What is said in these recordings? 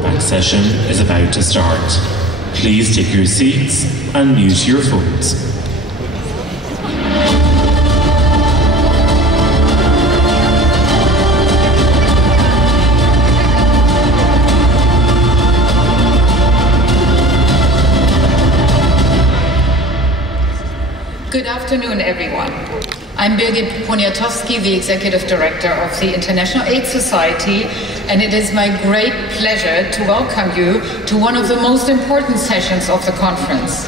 report-back session is about to start. Please take your seats and mute your phones. Good afternoon, everyone. I'm Birgit Poniatowski, the Executive Director of the International AIDS Society, and it is my great pleasure to welcome you to one of the most important sessions of the conference.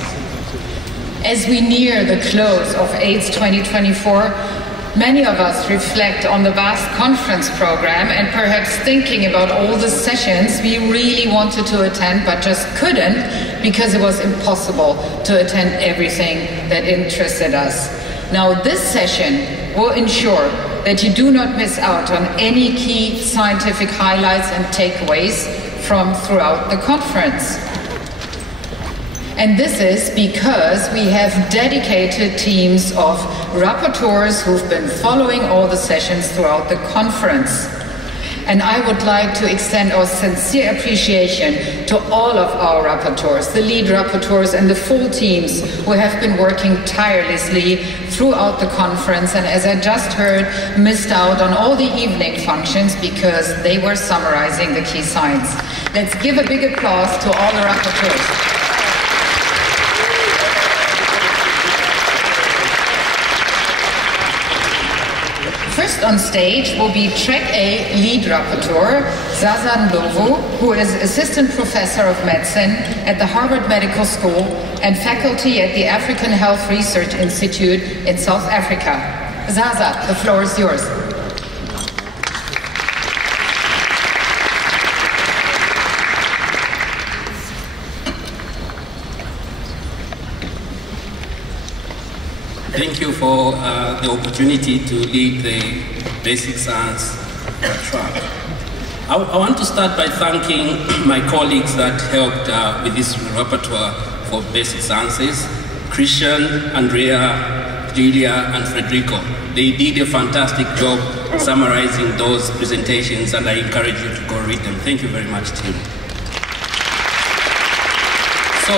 As we near the close of AIDS 2024, many of us reflect on the vast conference program and perhaps thinking about all the sessions we really wanted to attend but just couldn't because it was impossible to attend everything that interested us. Now, this session will ensure that you do not miss out on any key scientific highlights and takeaways from throughout the conference. And this is because we have dedicated teams of rapporteurs who've been following all the sessions throughout the conference. And I would like to extend our sincere appreciation to all of our rapporteurs, the lead rapporteurs and the full teams who have been working tirelessly throughout the conference and, as I just heard, missed out on all the evening functions because they were summarizing the key science. Let's give a big applause to all the rapporteurs. First on stage will be Track A lead rapporteur, Zaza Ndhlovu, who is Assistant Professor of Medicine at the Harvard Medical School and faculty at the African Health Research Institute in South Africa. Zaza, the floor is yours. Thank you for the opportunity to lead the basic science track. I want to start by thanking my colleagues that helped with this rapporteur for basic sciences, Krishen, Andrea, Julia, and Federico. They did a fantastic job summarizing those presentations, and I encourage you to go read them. Thank you very much, team. So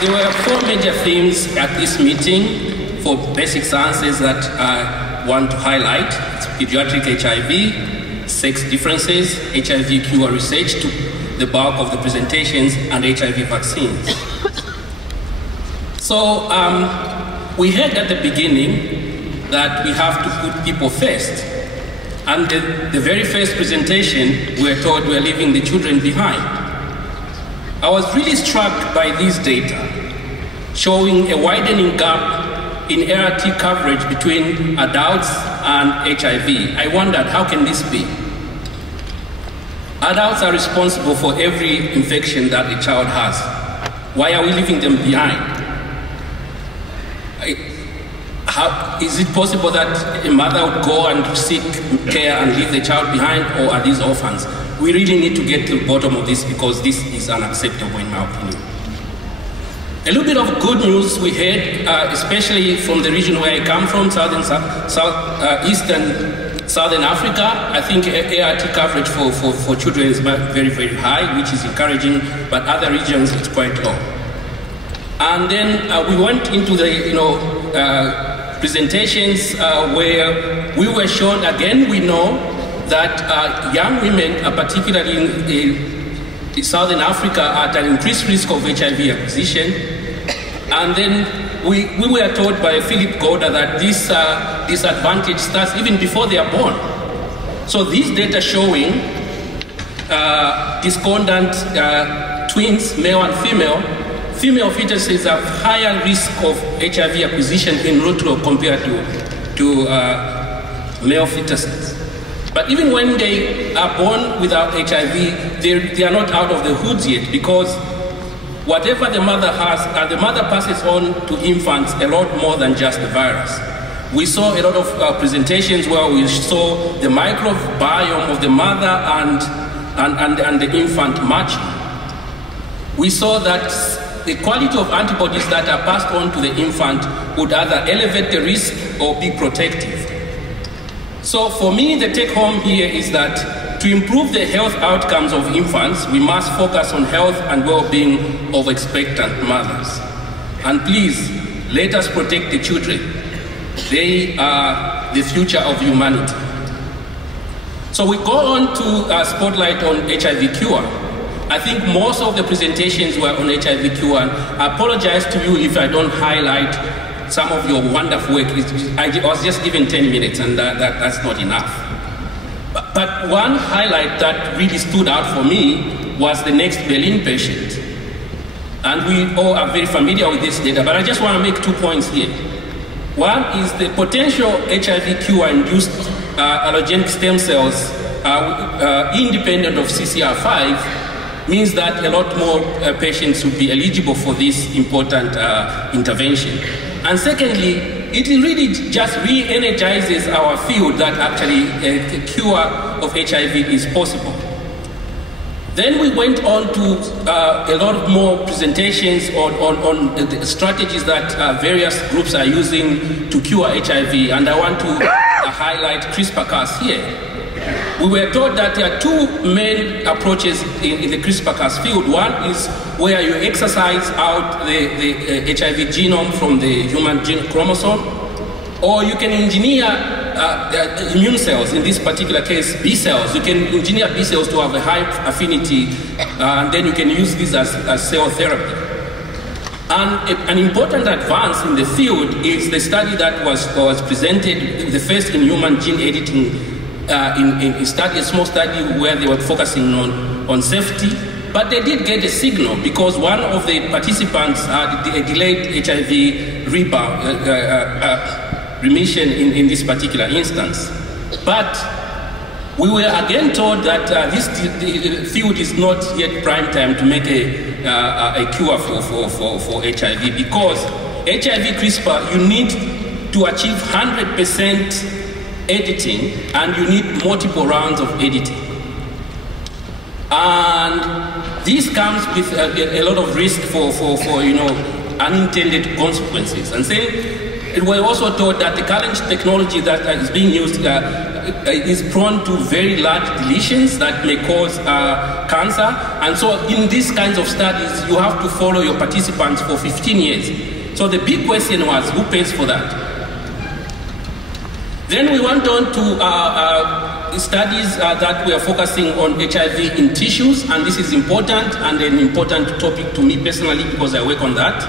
there were 4 major themes at this meeting for basic sciences that I want to highlight. It's pediatric HIV, sex differences, HIV cure research to the bulk of the presentations, and HIV vaccines. So we heard at the beginning that we have to put people first. And the very first presentation, we were told we are leaving the children behind. I was really struck by these data, showing a widening gap in ART coverage between adults and HIV. I wondered, how can this be? Adults are responsible for every infection that a child has. Why are we leaving them behind? Is it possible that a mother would go and seek care and leave the child behind, or are these orphans? We really need to get to the bottom of this because this is unacceptable in my opinion. A little bit of good news we heard, especially from the region where I come from, Eastern Southern Africa. I think ART coverage for children is very, very high, which is encouraging, but other regions it's quite low. And then we went into the presentations where we were shown, again, we know that young women, particularly in Southern Africa, are at an increased risk of HIV acquisition. And then we were told by Philip Goda that this disadvantage starts even before they are born. So these data showing discordant twins, male and female fetuses have higher risk of HIV acquisition in utero compared to male fetuses. But even when they are born without HIV, they are not out of the hoods yet, because whatever the mother has, the mother passes on to infants a lot more than just the virus. We saw a lot of presentations where we saw the microbiome of the mother and the infant matching. We saw that the quality of antibodies that are passed on to the infant would either elevate the risk or be protective. So for me, the take home here is that to improve the health outcomes of infants, we must focus on health and well-being of expectant mothers. And please, let us protect the children. They are the future of humanity. So we go on to spotlight on HIV cure. I think most of the presentations were on HIV cure, and I apologize to you if I don't highlight some of your wonderful work. I was just given 10 minutes, and that's not enough. But one highlight that really stood out for me was the next Berlin patient. And we all are very familiar with this data, but I just want to make 2 points here. One is the potential HIV cure-induced allogenic stem cells independent of CCR5 means that a lot more patients would be eligible for this important intervention. And secondly, it really just re-energizes our field that actually a cure of HIV is possible. Then we went on to a lot more presentations on the strategies that various groups are using to cure HIV, and I want to highlight CRISPR-Cas here. We were told that there are 2 main approaches in the CRISPR-Cas field. One is where you exercise out the HIV genome from the human gene chromosome, or you can engineer immune cells, in this particular case B cells. You can engineer B cells to have a high affinity, and then you can use this as cell therapy. And an important advance in the field is the study that was presented, the first in human gene editing, in a small study where they were focusing on safety, but they did get a signal because one of the participants had a delayed HIV rebound, remission in this particular instance. But we were again told that the field is not yet prime time to make a cure for HIV, because HIV CRISPR, you need to achieve 100% editing, and you need multiple rounds of editing. And this comes with a lot of risk for unintended consequences. And then we were also told that the current technology that is being used is prone to very large deletions that may cause cancer. And so in these kinds of studies, you have to follow your participants for 15 years. So the big question was, who pays for that? Then we went on to studies that we are focusing on HIV in tissues, and this is important and an important topic to me personally because I work on that.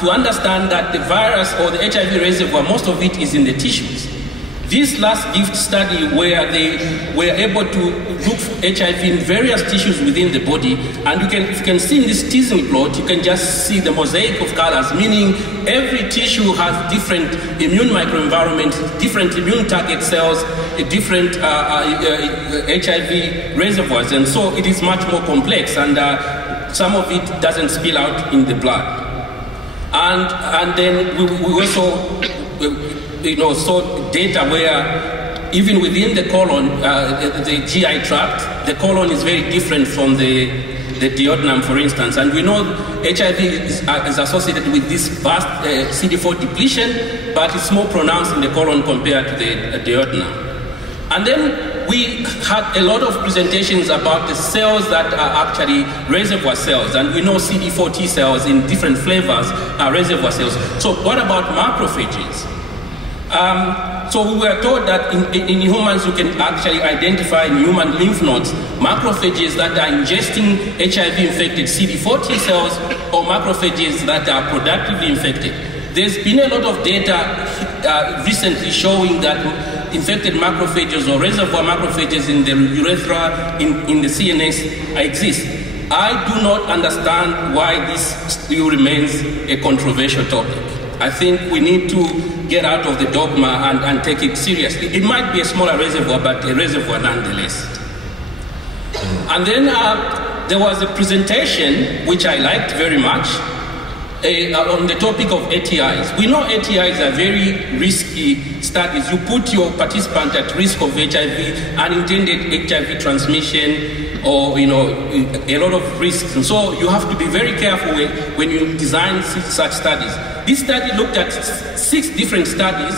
To understand that the virus or the HIV reservoir, most of it is in the tissues. This last GIFT study where they were able to look for HIV in various tissues within the body, and if you can see in this teasing plot, you can just see the mosaic of colors, meaning every tissue has different immune microenvironment, different immune target cells, different HIV reservoirs, and so it is much more complex, and some of it doesn't spill out in the blood. And then we also saw data where even within the colon, the GI tract, the colon is very different from the duodenum, for instance. And we know HIV is associated with this vast CD4 depletion, but it's more pronounced in the colon compared to the duodenum. And then we had a lot of presentations about the cells that are actually reservoir cells, and we know CD4 T cells in different flavors are reservoir cells. So what about macrophages? So we were told that in humans you can actually identify in human lymph nodes macrophages that are ingesting HIV-infected CD4 T cells or macrophages that are productively infected. There's been a lot of data recently showing that infected macrophages or reservoir macrophages in the urethra, in the CNS exist. I do not understand why this still remains a controversial topic. I think we need to get out of the dogma and take it seriously. It might be a smaller reservoir, but a reservoir nonetheless. And then there was a presentation, which I liked very much, on the topic of ATIs. We know ATIs are very risky studies. You put your participant at risk of HIV, unintended HIV transmission, or a lot of risks. And so you have to be very careful when you design such studies. This study looked at 6 different studies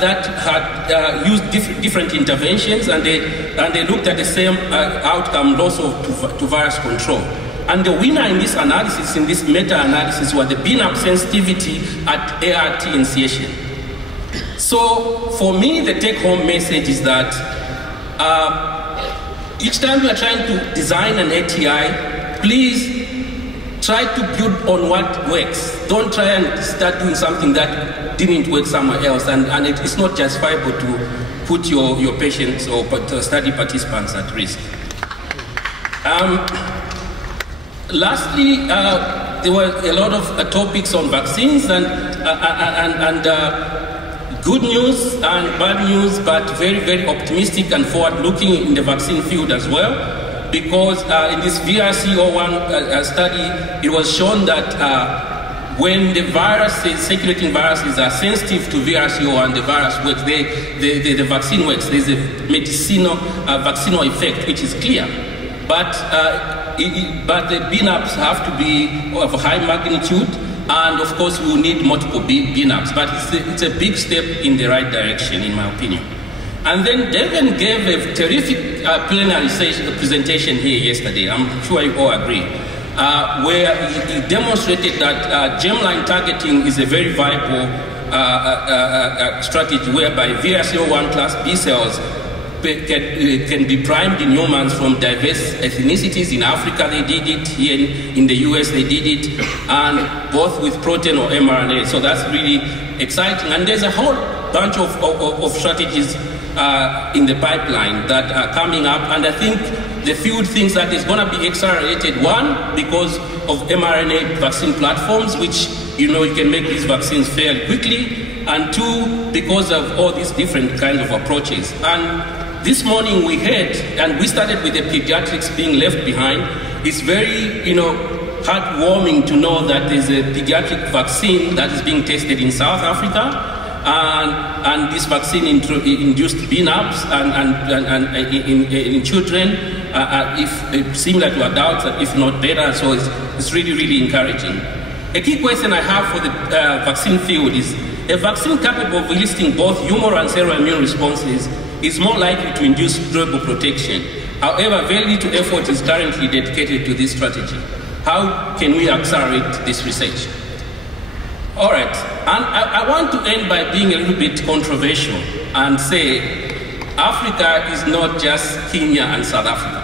that had used different interventions, and they looked at the same outcome, loss to virus control. And the winner in this analysis, in this meta-analysis, was the BNAP sensitivity at ART initiation. So for me, the take-home message is that each time we are trying to design an ATI, please try to build on what works. Don't try and start doing something that didn't work somewhere else, and it's not justifiable to put your patients or study participants at risk. Lastly, there were a lot of topics on vaccines and good news and bad news, but very, very optimistic and forward-looking in the vaccine field as well, because in this VRC01 study, it was shown that when the viruses, circulating viruses, are sensitive to VRC01, the virus works, the vaccine works. There's a medicinal vaccinal effect, which is clear. But the BNAPs have to be of a high magnitude, and of course we will need multiple BNAPs, but it's a big step in the right direction, in my opinion. And then Devin gave a terrific plenary presentation here yesterday, I'm sure you all agree, where he demonstrated that germline targeting is a very viable strategy whereby VRC01 class B cells can be primed in humans from diverse ethnicities. In Africa they did it, here in the US they did it, and both with protein or mRNA. So that's really exciting. And there's a whole bunch of strategies in the pipeline that are coming up, and I think the field thinks that it's going to be accelerated, one, because of mRNA vaccine platforms, which you can make these vaccines fairly quickly, and two, because of all these different kinds of approaches. And this morning we heard, and we started with the pediatrics being left behind. It's very, heartwarming to know that there's a pediatric vaccine that is being tested in South Africa, and this vaccine induced BNAPs and in children, if similar to adults, if not better. So it's really, really encouraging. A key question I have for the vaccine field is, a vaccine capable of eliciting both humoral and cellular immune responses is more likely to induce durable protection. However, very little effort is currently dedicated to this strategy. How can we accelerate this research? All right, and I want to end by being a little bit controversial and say Africa is not just Kenya and South Africa.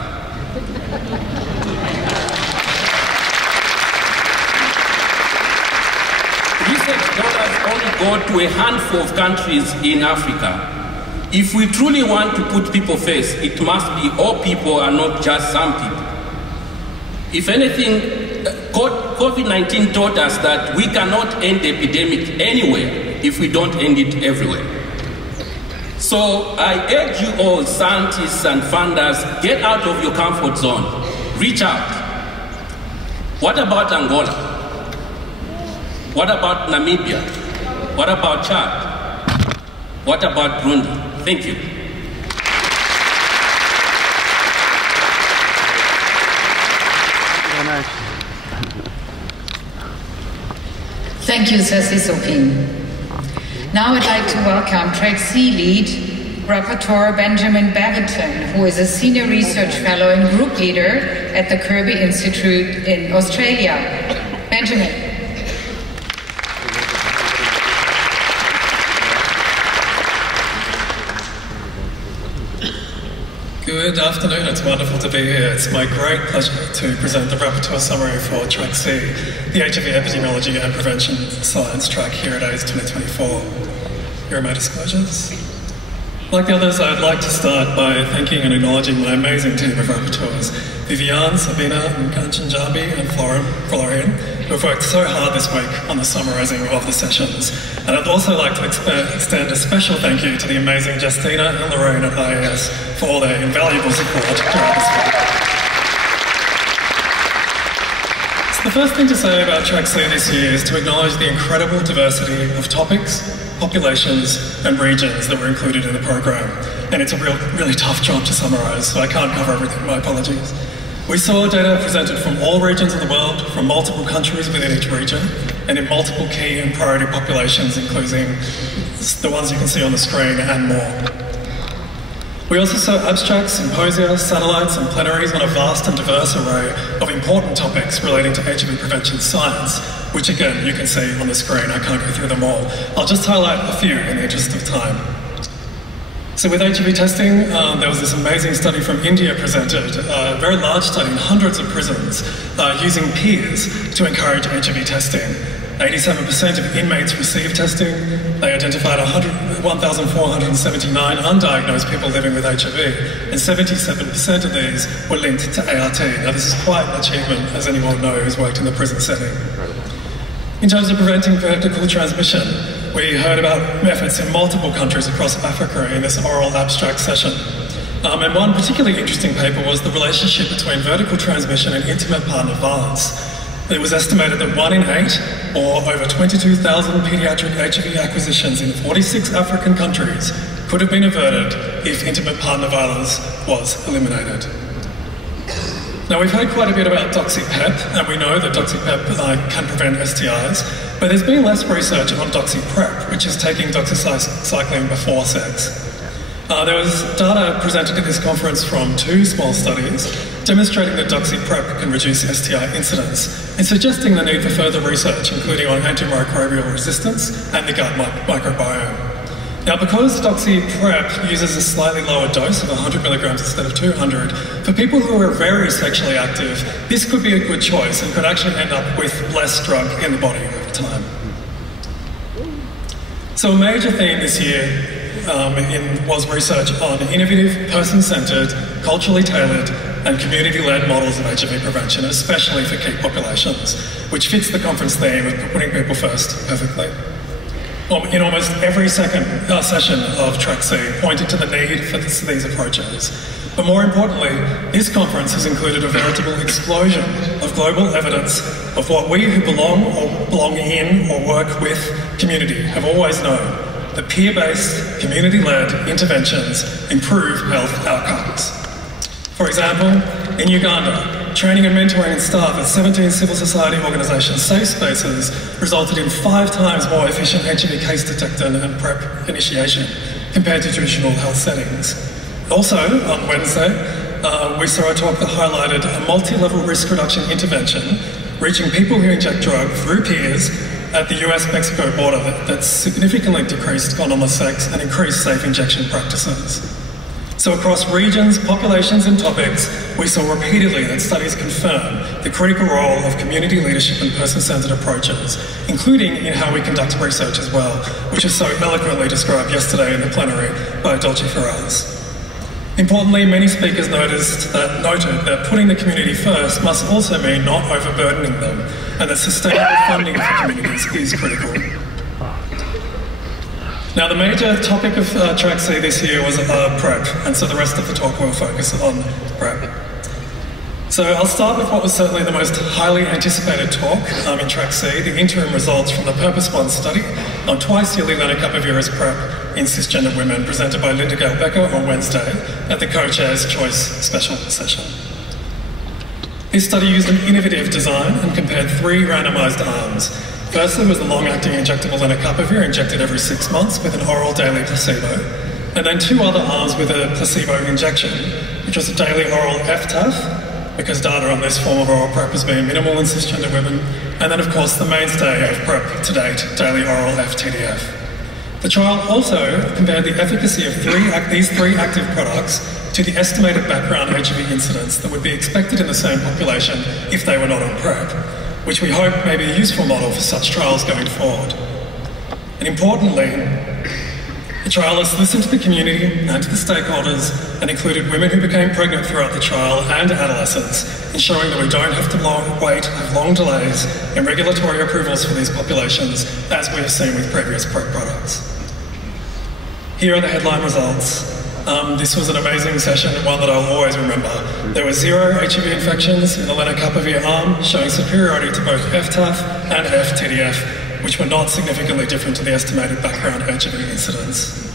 Research dollars only go to a handful of countries in Africa. If we truly want to put people first, it must be all people and not just some people. If anything, COVID-19 taught us that we cannot end the epidemic anywhere if we don't end it everywhere. So I urge you all, scientists and funders, get out of your comfort zone. Reach out. What about Angola? What about Namibia? What about Chad? What about Burundi? Thank you. Thank you, Zaza. Now I'd like to welcome Track C lead, Rapporteur Benjamin Bavinton, who is a senior research fellow and group leader at the Kirby Institute in Australia. Benjamin. Good afternoon, it's wonderful to be here. It's my great pleasure to present the Rapporteur summary for Track C, the HIV Epidemiology and Prevention Science track here at AIDS 2024. Here are my disclosures. Like the others, I'd like to start by thanking and acknowledging my amazing team of Rapporteurs, Viviane, Sabina, Kanchanjabi, and Florian, who have worked so hard this week on the summarising of the sessions. And I'd also like to extend a special thank you to the amazing Justina and Lorraine at IAS for all their invaluable support throughout this week. So the first thing to say about Track C this year is to acknowledge the incredible diversity of topics, populations and regions that were included in the program. And it's a really tough job to summarise, so I can't cover everything, my apologies. We saw data presented from all regions of the world, from multiple countries within each region, and in multiple key and priority populations, including the ones you can see on the screen and more. We also saw abstracts, symposia, satellites, and plenaries on a vast and diverse array of important topics relating to HIV prevention science, which again, you can see on the screen. I can't go through them all. I'll just highlight a few in the interest of time. So with HIV testing, there was this amazing study from India presented, a very large study in hundreds of prisons using peers to encourage HIV testing. 87% of inmates received testing. They identified 1,479 undiagnosed people living with HIV, and 77% of these were linked to ART. Now this is quite an achievement, as anyone will know who's worked in the prison setting. In terms of preventing vertical transmission, we heard about efforts in multiple countries across Africa in this oral abstract session. And one particularly interesting paper was the relationship between vertical transmission and intimate partner violence. It was estimated that 1 in 8, or over 22,000 paediatric HIV acquisitions in 46 African countries, could have been averted if intimate partner violence was eliminated. Now, we've heard quite a bit about doxy-PEP, and we know that doxy-PEP can prevent STIs, but there's been less research on doxy-PrEP, which is taking doxycycline before sex. There was data presented at this conference from 2 small studies demonstrating that doxy-PrEP can reduce STI incidence and suggesting the need for further research, including on antimicrobial resistance and the gut microbiome. Now, because doxy-PrEP uses a slightly lower dose of 100 milligrams instead of 200, for people who are very sexually active, this could be a good choice and could actually end up with less drug in the body over time. So a major theme this year was research on innovative, person-centred, culturally tailored and community-led models of HIV prevention, especially for key populations, which fits the conference theme of putting people first perfectly. In almost every session of Track C pointed to the need for these approaches. But more importantly, this conference has included a veritable explosion of global evidence of what we who belong in or work with community have always known. The peer-based, community-led interventions improve health outcomes. For example, in Uganda, training and mentoring staff at 17 civil society organisations' safe spaces resulted in 5 times more efficient HIV case detection and PrEP initiation compared to traditional health settings. Also, on Wednesday, we saw a talk that highlighted a multi-level risk reduction intervention reaching people who inject drug through peers at the US-Mexico border that significantly decreased condomless sex and increased safe injection practices. So across regions, populations and topics, we saw repeatedly that studies confirm the critical role of community leadership and person-centred approaches, including in how we conduct research as well, which was so eloquently described yesterday in the plenary by Veras. Importantly, many speakers noted that putting the community first must also mean not overburdening them, and that sustainable funding for communities is critical. Now, the major topic of Track C this year was PrEP, and so the rest of the talk will focus on PrEP. So I'll start with what was certainly the most highly anticipated talk in Track C, the interim results from the Purpose 1 study on twice-yearly lenacapavir PrEP in cisgender women, presented by Linda Gale Becker on Wednesday at the Co-Chair's Choice Special Session. This study used an innovative design and compared 3 randomised arms. Firstly was the long-acting injectable lenacapavir injected every 6 months with an oral daily placebo, and then 2 other arms with a placebo injection, which was a daily oral FTAF, because data on this form of oral PrEP has been minimal in cisgender women, and then of course the mainstay of PrEP to date, daily oral FTDF. The trial also compared the efficacy of these 3 active products to the estimated background HIV incidence that would be expected in the same population if they were not on PrEP, which we hope may be a useful model for such trials going forward. And importantly, the trialists listened to the community and to the stakeholders and included women who became pregnant throughout the trial and adolescents, ensuring that we don't have to have long delays in regulatory approvals for these populations, as we have seen with previous PrEP products. Here are the headline results. This was an amazing session, and one that I'll always remember. There were 0 HIV infections in the lenacapavir arm, showing superiority to both FTAF and FTDF, which were not significantly different to the estimated background HIV incidence.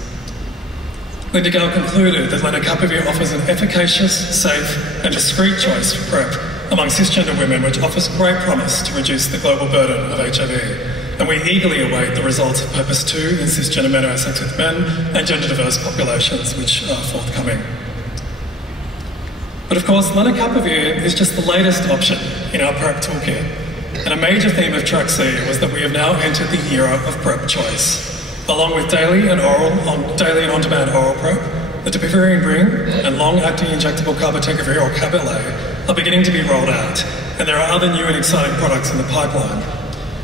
Linda Gale concluded that lenacapavir offers an efficacious, safe and discreet choice for PrEP, among cisgender women, which offers great promise to reduce the global burden of HIV. And we eagerly await the results of Purpose 2 in cisgender men who have sex with men and gender-diverse populations, which are forthcoming. But of course, lenacapavir is just the latest option in our PrEP toolkit. And a major theme of Track C was that we have now entered the era of PrEP choice. Along with daily and on-demand oral PrEP, the dapivirine ring and long-acting injectable cabotegravir, or Cab-LA, are beginning to be rolled out, and there are other new and exciting products in the pipeline.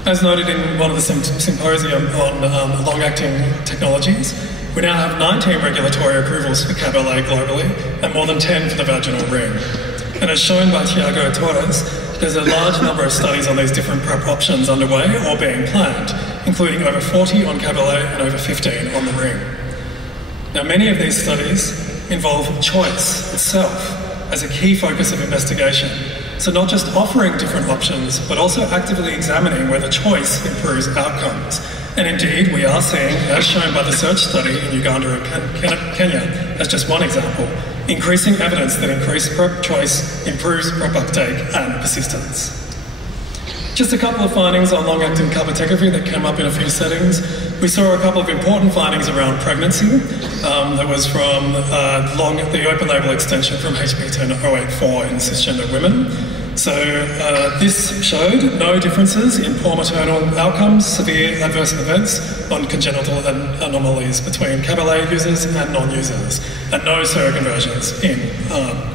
As noted in one of the symposium on long-acting technologies, we now have 19 regulatory approvals for Cab-LA globally, and more than 10 for the vaginal ring. And as shown by Tiago Torres, there's a large number of studies on these different PrEP options underway or being planned, including over 40 on Cab-LA and over 15 on the ring. Now, many of these studies involve choice itself as a key focus of investigation. So not just offering different options, but also actively examining whether choice improves outcomes. And indeed, we are seeing, as shown by the SEARCH study in Uganda and Kenya, as just one example, increasing evidence that increased PrEP choice improves PrEP uptake and persistence. Just a couple of findings on long-acting cabotegravir that came up in a few settings. We saw a couple of important findings around pregnancy. That was from the open-label extension from HB 10084 in cisgender women. So this showed no differences in poor maternal outcomes, severe adverse events on congenital anomalies between Cab-LA users and non-users, and no seroconversions in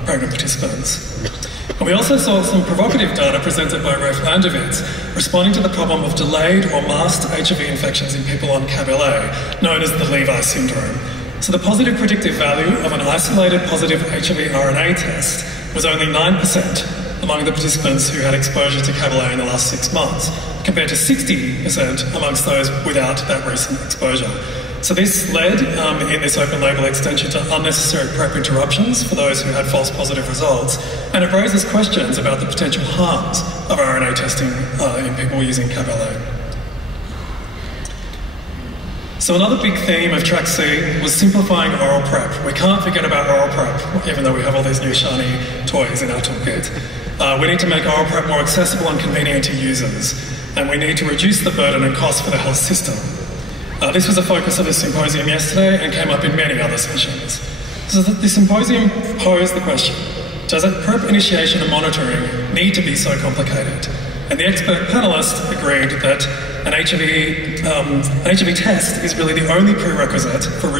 pregnant participants. And we also saw some provocative data presented by Rafe Landovitz responding to the problem of delayed or masked HIV infections in people on Cab-LA, known as the Levi syndrome. So the positive predictive value of an isolated positive HIV RNA test was only 9% among the participants who had exposure to Cab-LA in the last 6 months, compared to 60% amongst those without that recent exposure. So this led, in this open-label extension, to unnecessary PrEP interruptions for those who had false positive results, and it raises questions about the potential harms of RNA testing in people using Cab-LA. So another big theme of Track C was simplifying oral PrEP. We can't forget about oral PrEP, even though we have all these new shiny toys in our toolkit. We need to make oral PrEP more accessible and convenient to users, and we need to reduce the burden and cost for the health system. This was a focus of the symposium yesterday and came up in many other sessions. So the symposium posed the question, does PrEP initiation and monitoring need to be so complicated? And the expert panellists agreed that an HIV test is really the only prerequisite for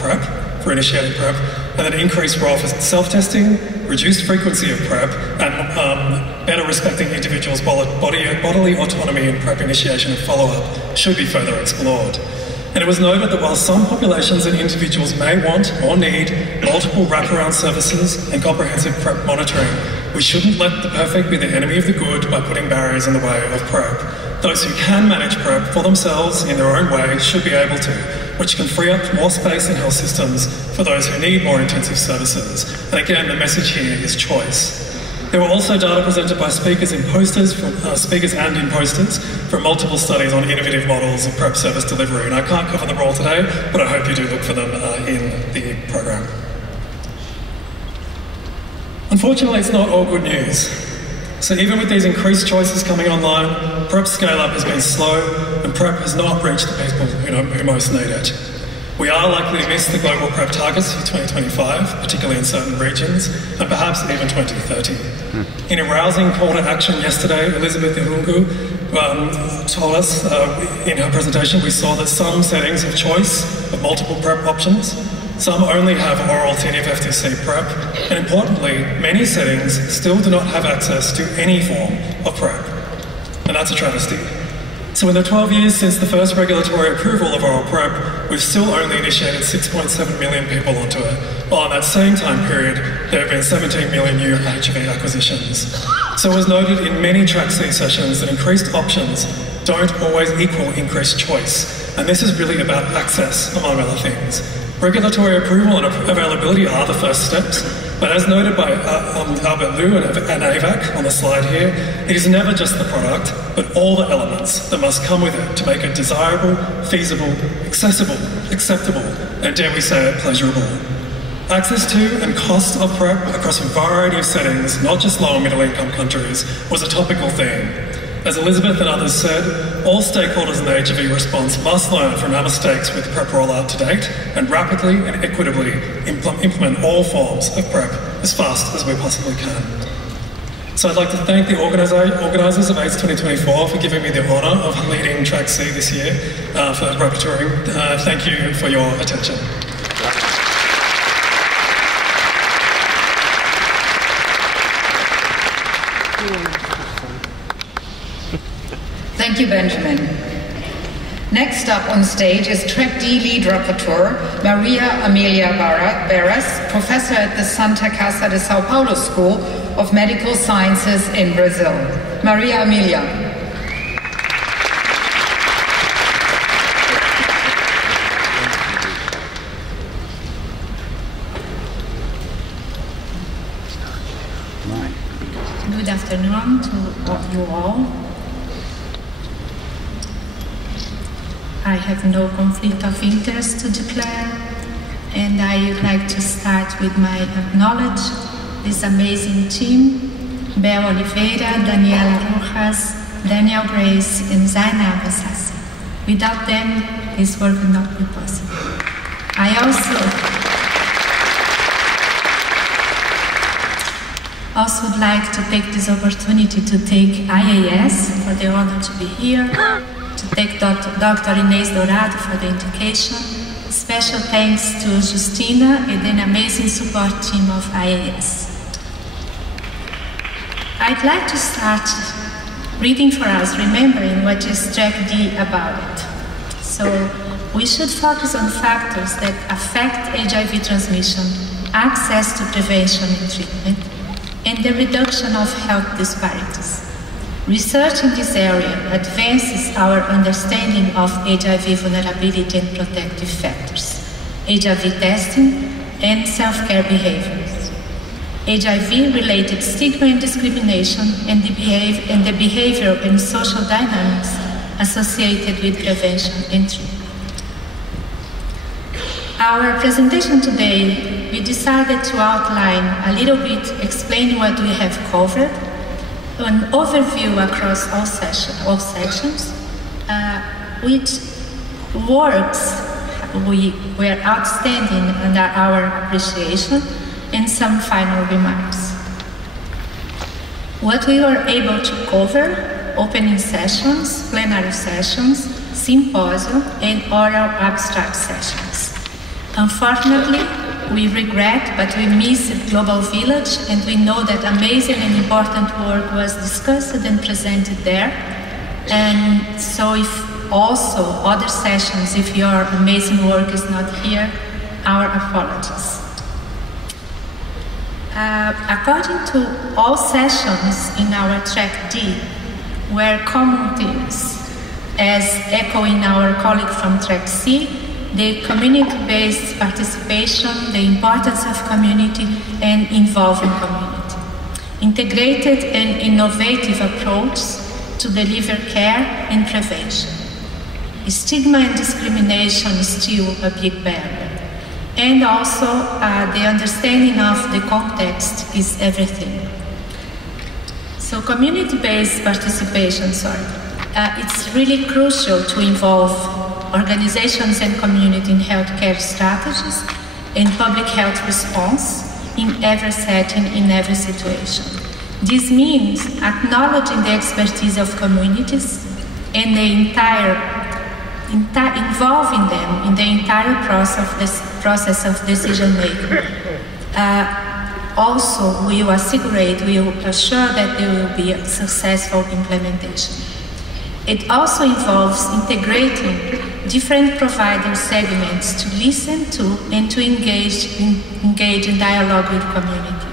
PrEP, for initiating PrEP, and an increased role for self-testing, reduced frequency of PrEP, and better respecting individuals' bodily autonomy in PrEP initiation and follow-up should be further explored. And it was noted that while some populations and individuals may want or need multiple wraparound services and comprehensive PrEP monitoring, we shouldn't let the perfect be the enemy of the good by putting barriers in the way of PrEP. Those who can manage PrEP for themselves in their own way should be able to, which can free up more space in health systems for those who need more intensive services. And again, the message here is choice. There were also data presented by speakers and in posters from multiple studies on innovative models of PrEP service delivery. And I can't cover them all today, but I hope you do look for them in the program. Unfortunately, it's not all good news. So even with these increased choices coming online, PrEP scale-up has been slow, and PrEP has not reached the people who most need it. We are likely to miss the global PrEP targets for 2025, particularly in certain regions, and perhaps even 2030. In a rousing call to action yesterday, Elizabeth Irungu told us in her presentation, we saw that some settings have choice of multiple PrEP options. Some only have oral TNF-FTC PrEP, and importantly, many settings still do not have access to any form of PrEP. And that's a travesty. So in the 12 years since the first regulatory approval of oral PrEP, we've still only initiated 6.7 million people onto it, while in that same time period, there have been 17 million new HIV acquisitions. So it was noted in many Track C sessions that increased options don't always equal increased choice, and this is really about access, among other things. Regulatory approval and availability are the first steps, but as noted by Albert Liu and AVAC on the slide here, it is never just the product, but all the elements that must come with it to make it desirable, feasible, accessible, acceptable, and dare we say it, pleasurable. Access to and cost of PrEP across a variety of settings, not just low and middle income countries, was a topical theme. As Elizabeth and others said, all stakeholders in the HIV response must learn from our mistakes with PrEP rollout to date and rapidly and equitably implement all forms of PrEP as fast as we possibly can. So I'd like to thank the organisers of AIDS 2024 for giving me the honour of leading Track C this year for rapporteuring. Thank you for your attention. Thank you, Benjamin. Next up on stage is Track D lead rapporteur, Maria Amelia Veras, professor at the Santa Casa de Sao Paulo School of Medical Sciences in Brazil. Maria Amelia. Good afternoon to you all. I have no conflict of interest to declare, and I would like to start with my acknowledge this amazing team: Bel Oliveira, Daniela Rojas, Daniel Grace, and Zaina Ndhlovu. Without them, this work would not be possible. I also would like to take this opportunity to thank IAS for the honor to be here, to thank Dr. Inês Dourado for the indication. Special thanks to Justina and an amazing support team of IAS. I'd like to start reading for us, remembering what is Track D about it. So we should focus on factors that affect HIV transmission, access to prevention and treatment, and the reduction of health disparities. Research in this area advances our understanding of HIV vulnerability and protective factors, HIV testing, and self-care behaviors, HIV-related stigma and discrimination, and the behavioral and social dynamics associated with prevention and treatment. Our presentation today, we decided to outline a little bit, explain what we have covered, an overview across all sections, which works were outstanding under our appreciation, and some final remarks. What we were able to cover: opening sessions, plenary sessions, symposium, and oral abstract sessions. Unfortunately, we regret, but we miss Global Village, and we know that amazing and important work was discussed and presented there. And so if also other sessions, if your amazing work is not here, our apologies. According to all sessions in our Track D, were common themes, as echoing our colleague from Track C, the community-based participation, the importance of community, and involving community. Integrated and innovative approach to deliver care and prevention. Stigma and discrimination is still a big barrier. And also the understanding of the context is everything. So community-based participation, it's really crucial to involve organizations and community in healthcare strategies and public health response in every setting, in every situation. This means acknowledging the expertise of communities and the involving them in the entire process of decision making. Also, we will assure that there will be a successful implementation. It also involves integrating different provider segments to listen to and to engage in dialogue with community.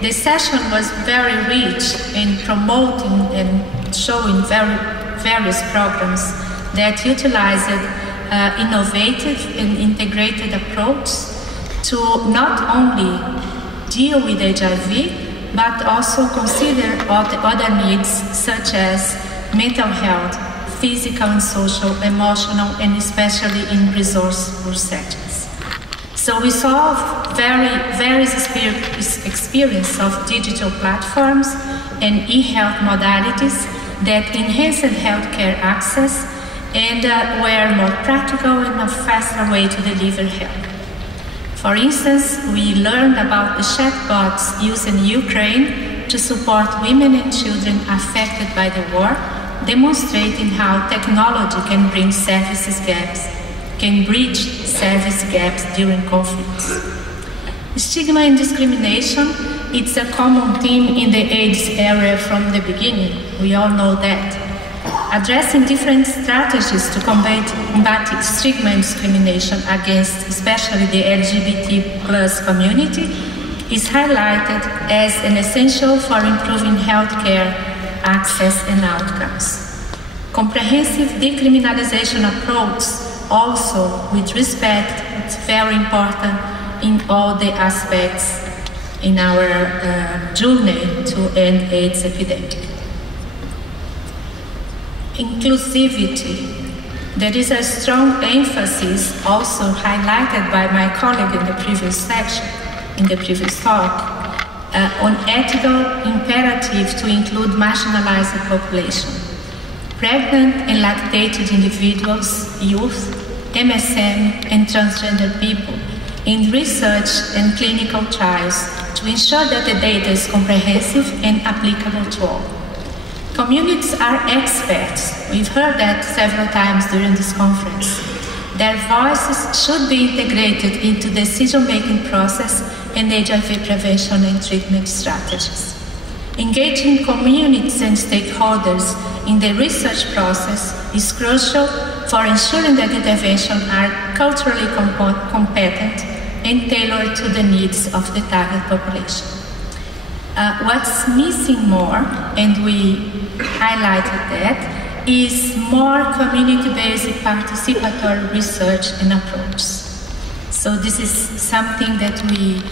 The session was very rich in promoting and showing various programs that utilized innovative and integrated approach to not only deal with HIV, but also consider other needs such as mental health, physical and social, emotional, and especially in resource-poor settings. So we saw various experience of digital platforms and e-health modalities that enhanced healthcare access and were more practical and a faster way to deliver help. For instance, we learned about the chatbots used in Ukraine to support women and children affected by the war, demonstrating how technology can bring bridge service gaps during conflicts. Stigma and discrimination, it's a common theme in the AIDS area from the beginning. We all know that. Addressing different strategies to combat stigma and discrimination against especially the LGBT+ community is highlighted as an essential for improving healthcare access and outcomes. Comprehensive decriminalization approach also with respect, it's very important in all the aspects in our journey to end AIDS epidemic. Inclusivity. There is a strong emphasis also highlighted by my colleague in the previous section, in the previous talk, on ethical imperative to include marginalized population. Pregnant and lactated individuals, youth, MSM, and transgender people in research and clinical trials to ensure that the data is comprehensive and applicable to all. Communities are experts. We've heard that several times during this conference. Their voices should be integrated into the decision-making process and HIV prevention and treatment strategies. Engaging communities and stakeholders in the research process is crucial for ensuring that interventions are culturally competent and tailored to the needs of the target population. What's missing more, and we highlighted that, is more community-based participatory research and approach. So this is something that we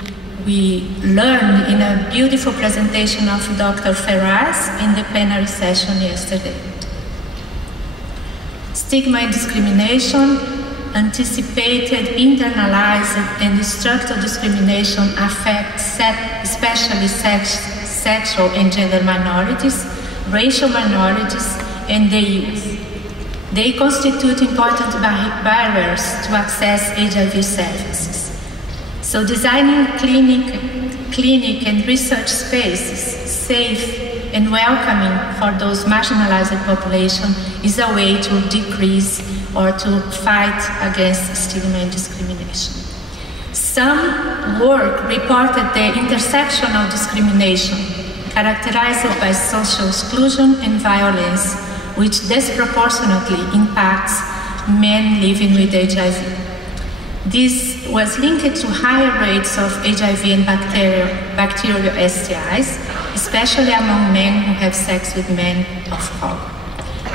learned in a beautiful presentation of Dr. Veras in the plenary session yesterday. Stigma and discrimination, anticipated, internalized, and structural discrimination affects especially sexual and gender minorities, racial minorities, and the youth. They constitute important barriers to access HIV services. So designing clinic and research spaces safe and welcoming for those marginalized population is a way to decrease or to fight against stigma and discrimination. Some work reported the intersectional discrimination characterized by social exclusion and violence, which disproportionately impacts men living with HIV. This was linked to higher rates of HIV and bacterial STIs, especially among men who have sex with men of color.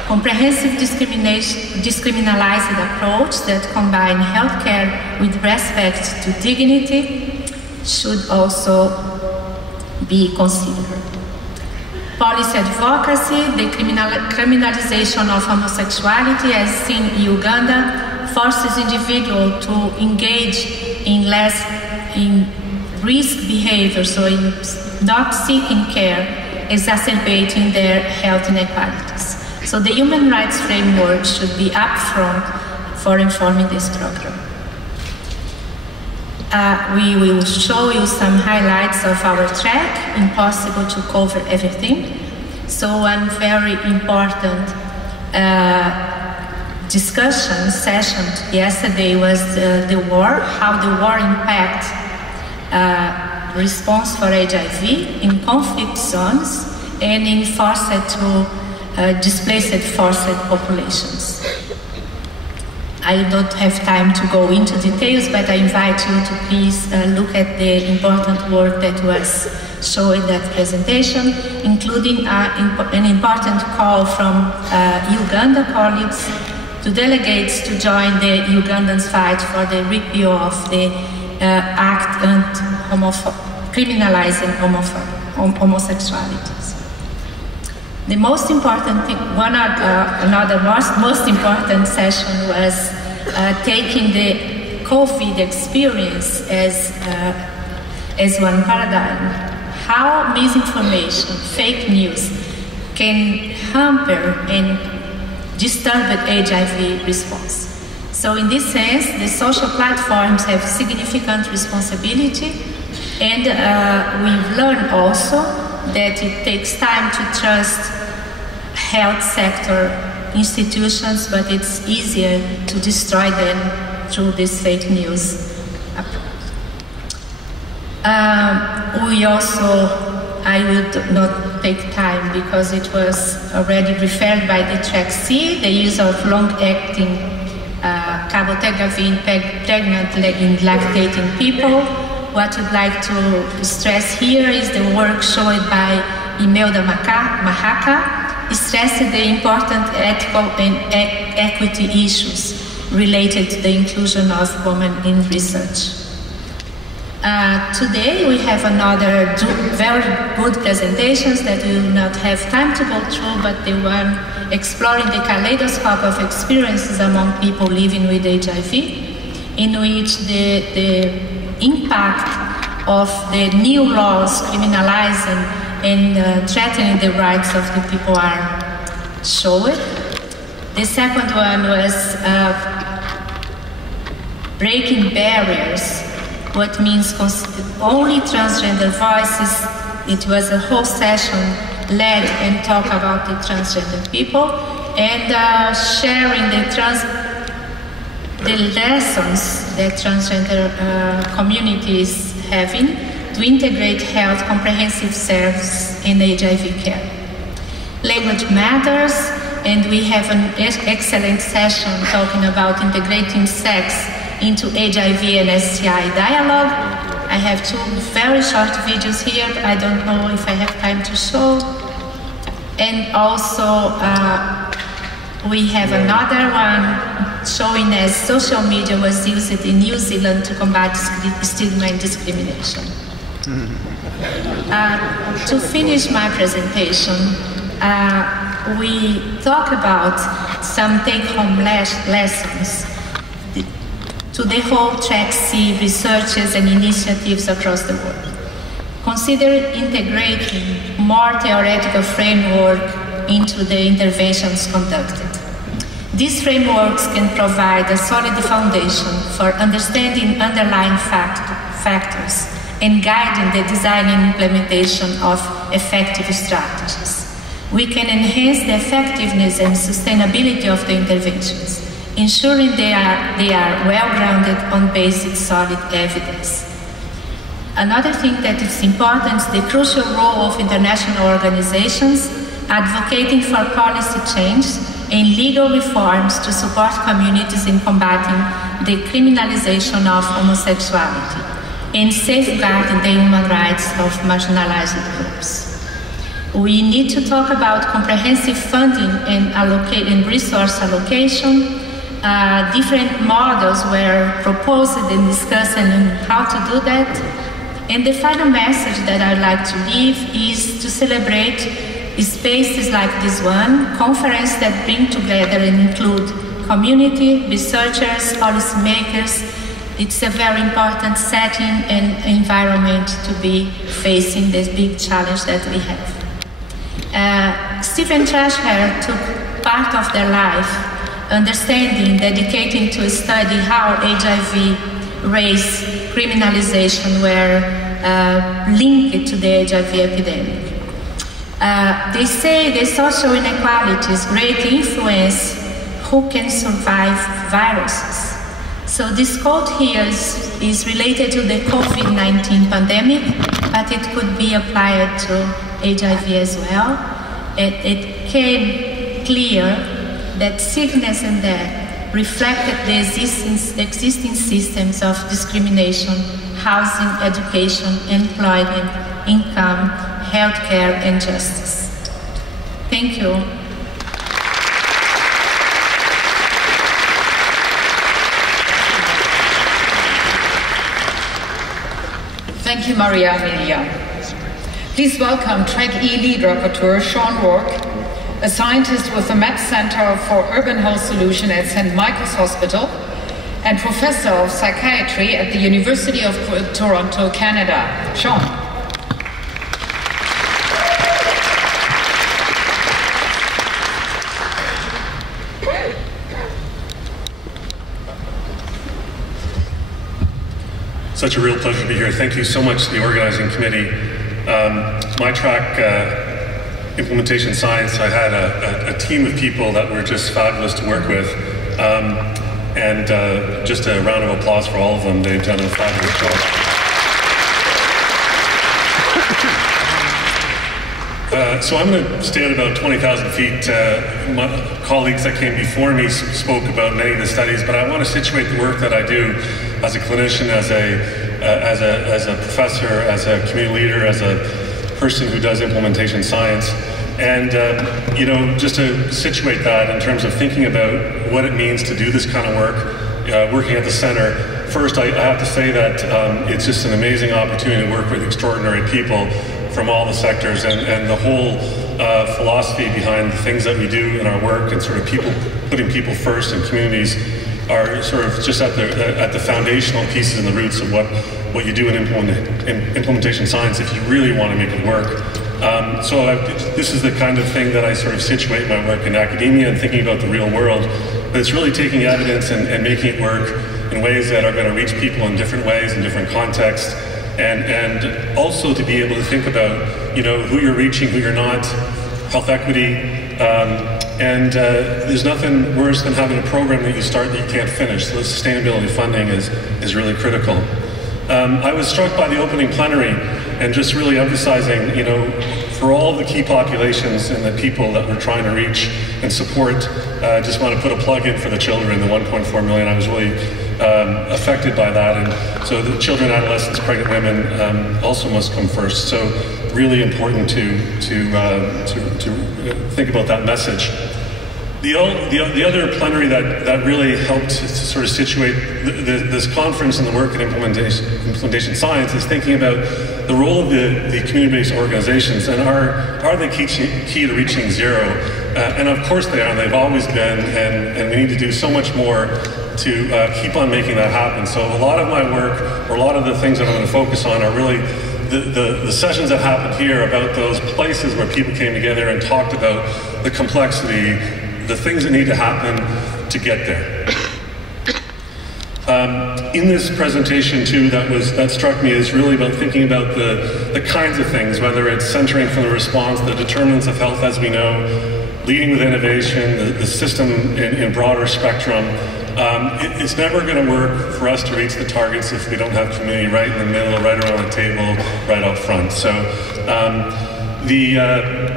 Comprehensive discriminalized approach that combine healthcare with respect to dignity should also be considered. Policy advocacy, the criminalization of homosexuality, as seen in Uganda, forces individuals to engage in risk behavior, so in not seeking care, exacerbating their health inequalities. So the human rights framework should be upfront for informing this program. We will show you some highlights of our track, impossible to cover everything. So one very important discussion session yesterday was the war, how the war impacts response for HIV in conflict zones and in displaced forced populations. I don't have time to go into details, but I invite you to please look at the important work that was shown in that presentation, including an important call from Uganda colleagues to delegates to join the Ugandans' fight for the repeal of the act and criminalizing homosexualities. The most important thing, most important session was taking the COVID experience as one paradigm, how misinformation, fake news, can hamper and disturb HIV response. So in this sense, the social platforms have significant responsibility, and we've learned also that it takes time to trust health sector institutions, but it's easier to destroy them through this fake news approach. I will not take time because it was already referred by the track C, the use of long-acting cabotegravir in pregnant and lactating people. What I'd like to stress here is the work shown by Imelda Mahaka, stressing the important ethical and equity issues related to the inclusion of women in research. Today we have another very good presentations that we will not have time to go through, but the one exploring the kaleidoscope of experiences among people living with HIV, in which the impact of the new laws criminalizing and threatening the rights of the people are shown. The second one was breaking barriers, what means only transgender voices. It was a whole session led and talk about the transgender people, and sharing the lessons that transgender communities having to integrate health comprehensive service in HIV care. Language matters, and we have an excellent session talking about integrating sex into HIV and STI dialogue. I have two very short videos here, but I don't know if I have time to show. And also, we have another one showing as social media was used in New Zealand to combat stigma and discrimination. To finish my presentation, we talk about some take-home lessons to the whole track C researches and initiatives across the world. Consider integrating more theoretical framework into the interventions conducted. These frameworks can provide a solid foundation for understanding underlying factors and guiding the design and implementation of effective strategies. We can enhance the effectiveness and sustainability of the interventions, ensuring they are well-grounded on basic solid evidence. Another thing that is important is the crucial role of international organizations advocating for policy change and legal reforms to support communities in combating the criminalization of homosexuality and safeguarding the human rights of marginalized groups. We need to talk about comprehensive funding and resource allocation. Different models were proposed and discussed on how to do that. And the final message that I'd like to leave is to celebrate spaces like this one, conferences that bring together and include community, researchers, policymakers. It's a very important setting and environment to be facing this big challenge that we have. Stephen Trashher took part of their life understanding, dedicating to study how HIV, race, criminalization were linked to the HIV epidemic. They say the social inequalities greatly influence who can survive viruses. So this quote here is related to the COVID-19 pandemic, but it could be applied to HIV as well. It came clear that sickness and death reflected the existing systems of discrimination, housing, education, employment, income, healthcare, and justice. Thank you. Thank you, Maria Amelia. Please welcome Track E lead rapporteur Sean Rourke, a scientist with the Met Center for Urban Health Solutions at St. Michael's Hospital and Professor of Psychiatry at the University of Toronto, Canada. Sean. Such a real pleasure to be here. Thank you so much to the organizing committee. My track, implementation science, I had a team of people that were just fabulous to work with. And just a round of applause for all of them. They've done a fabulous job. So I'm going to stay at about 20,000 feet. My colleagues that came before me spoke about many of the studies, but I want to situate the work that I do as a clinician, as a professor, as a community leader, as a person who does implementation science. And, you know, just to situate that in terms of thinking about what it means to do this kind of work, working at the center, first I have to say that it's just an amazing opportunity to work with extraordinary people from all the sectors, and the whole philosophy behind the things that we do in our work and sort of putting people first and communities are sort of just at the foundational pieces and the roots of what you do in implementation science if you really want to make it work. This is the kind of thing that I sort of situate my work in academia and thinking about the real world, but it's really taking evidence and making it work in ways that are going to reach people in different ways, in different contexts, and also to be able to think about, you know, who you're reaching, who you're not, health equity, and there's nothing worse than having a program that you start that you can't finish. So the sustainability funding is really critical. I was struck by the opening plenary and just really emphasizing, you know, for all the key populations and the people that we're trying to reach and support, I just want to put a plug in for the children, the 1.4 million. I was really affected by that, and so the children, adolescents, pregnant women also must come first. So really important to think about that message. The other plenary that really helped to sort of situate this conference and the work in implementation science is thinking about the role of the community-based organizations, and are they key to reaching zero? And of course they are, they've always been, and we need to do so much more to keep on making that happen. So a lot of my work, or a lot of the things that I'm going to focus on, are really the sessions that happened here about those places where people came together and talked about the complexity, the things that need to happen to get there. In this presentation too, that struck me is really about thinking about the kinds of things, whether it's centering from the response, the determinants of health as we know, leading with innovation, the system in broader spectrum. It's never going to work for us to reach the targets if we don't have community right in the middle, right around the table, right up front. So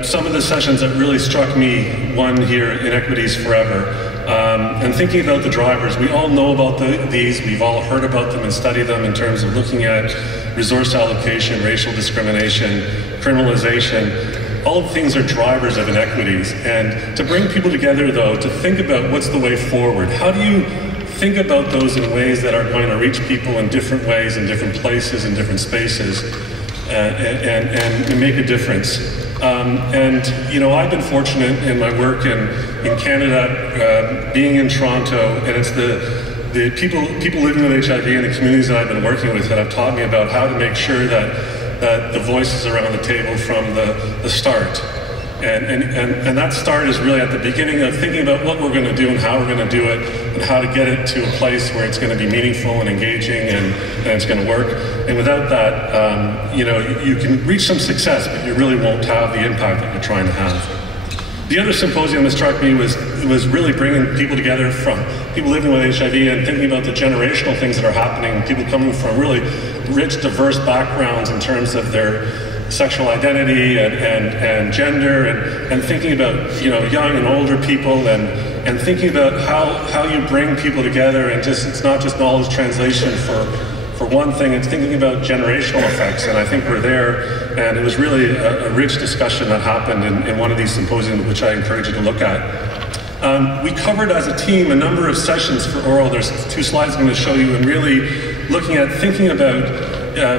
some of the sessions that really struck me, one here, Inequities Forever, and thinking about the drivers. We all know about these, we've all heard about them and studied them in terms of looking at resource allocation, racial discrimination, criminalization. All of the things are drivers of inequities. And to bring people together, though, to think about what's the way forward. How do you think about those in ways that are going to reach people in different ways, in different places, in different spaces, and make a difference? And, you know, I've been fortunate in my work in Canada, being in Toronto, and it's the people living with HIV and the communities that I've been working with that have taught me about how to make sure that the voices around the table from the start. And that start is really at the beginning of thinking about what we're going to do and how we're going to do it, and how to get it to a place where it's going to be meaningful and engaging and it's going to work. And without that, you know, you can reach some success, but you really won't have the impact that you're trying to have. The other symposium that struck me was really bringing people together, from people living with HIV and thinking about the generational things that are happening, people coming from really rich, diverse backgrounds in terms of their sexual identity and gender, and thinking about, you know, young and older people, and thinking about how you bring people together, and just, it's not just knowledge translation for one thing, it's thinking about generational effects, and I think we're there, and it was really a rich discussion that happened in one of these symposiums, which I encourage you to look at. We covered as a team a number of sessions for oral. There's 2 slides I'm going to show you, and really looking at, thinking about,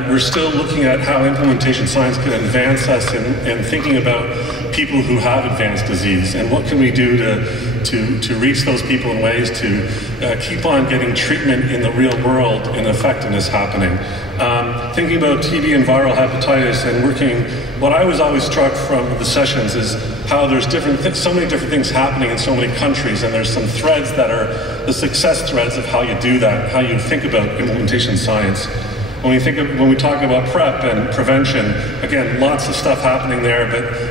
we're still looking at how implementation science can advance us in thinking about people who have advanced disease, and what can we do to reach those people in ways to keep on getting treatment in the real world and effectiveness happening. Thinking about TB and viral hepatitis and working, what I was always struck from the sessions is how there's so many different things happening in so many countries, and there's some threads that are the success threads of how you do that, how you think about implementation science. When we talk about PrEP and prevention, again, lots of stuff happening there,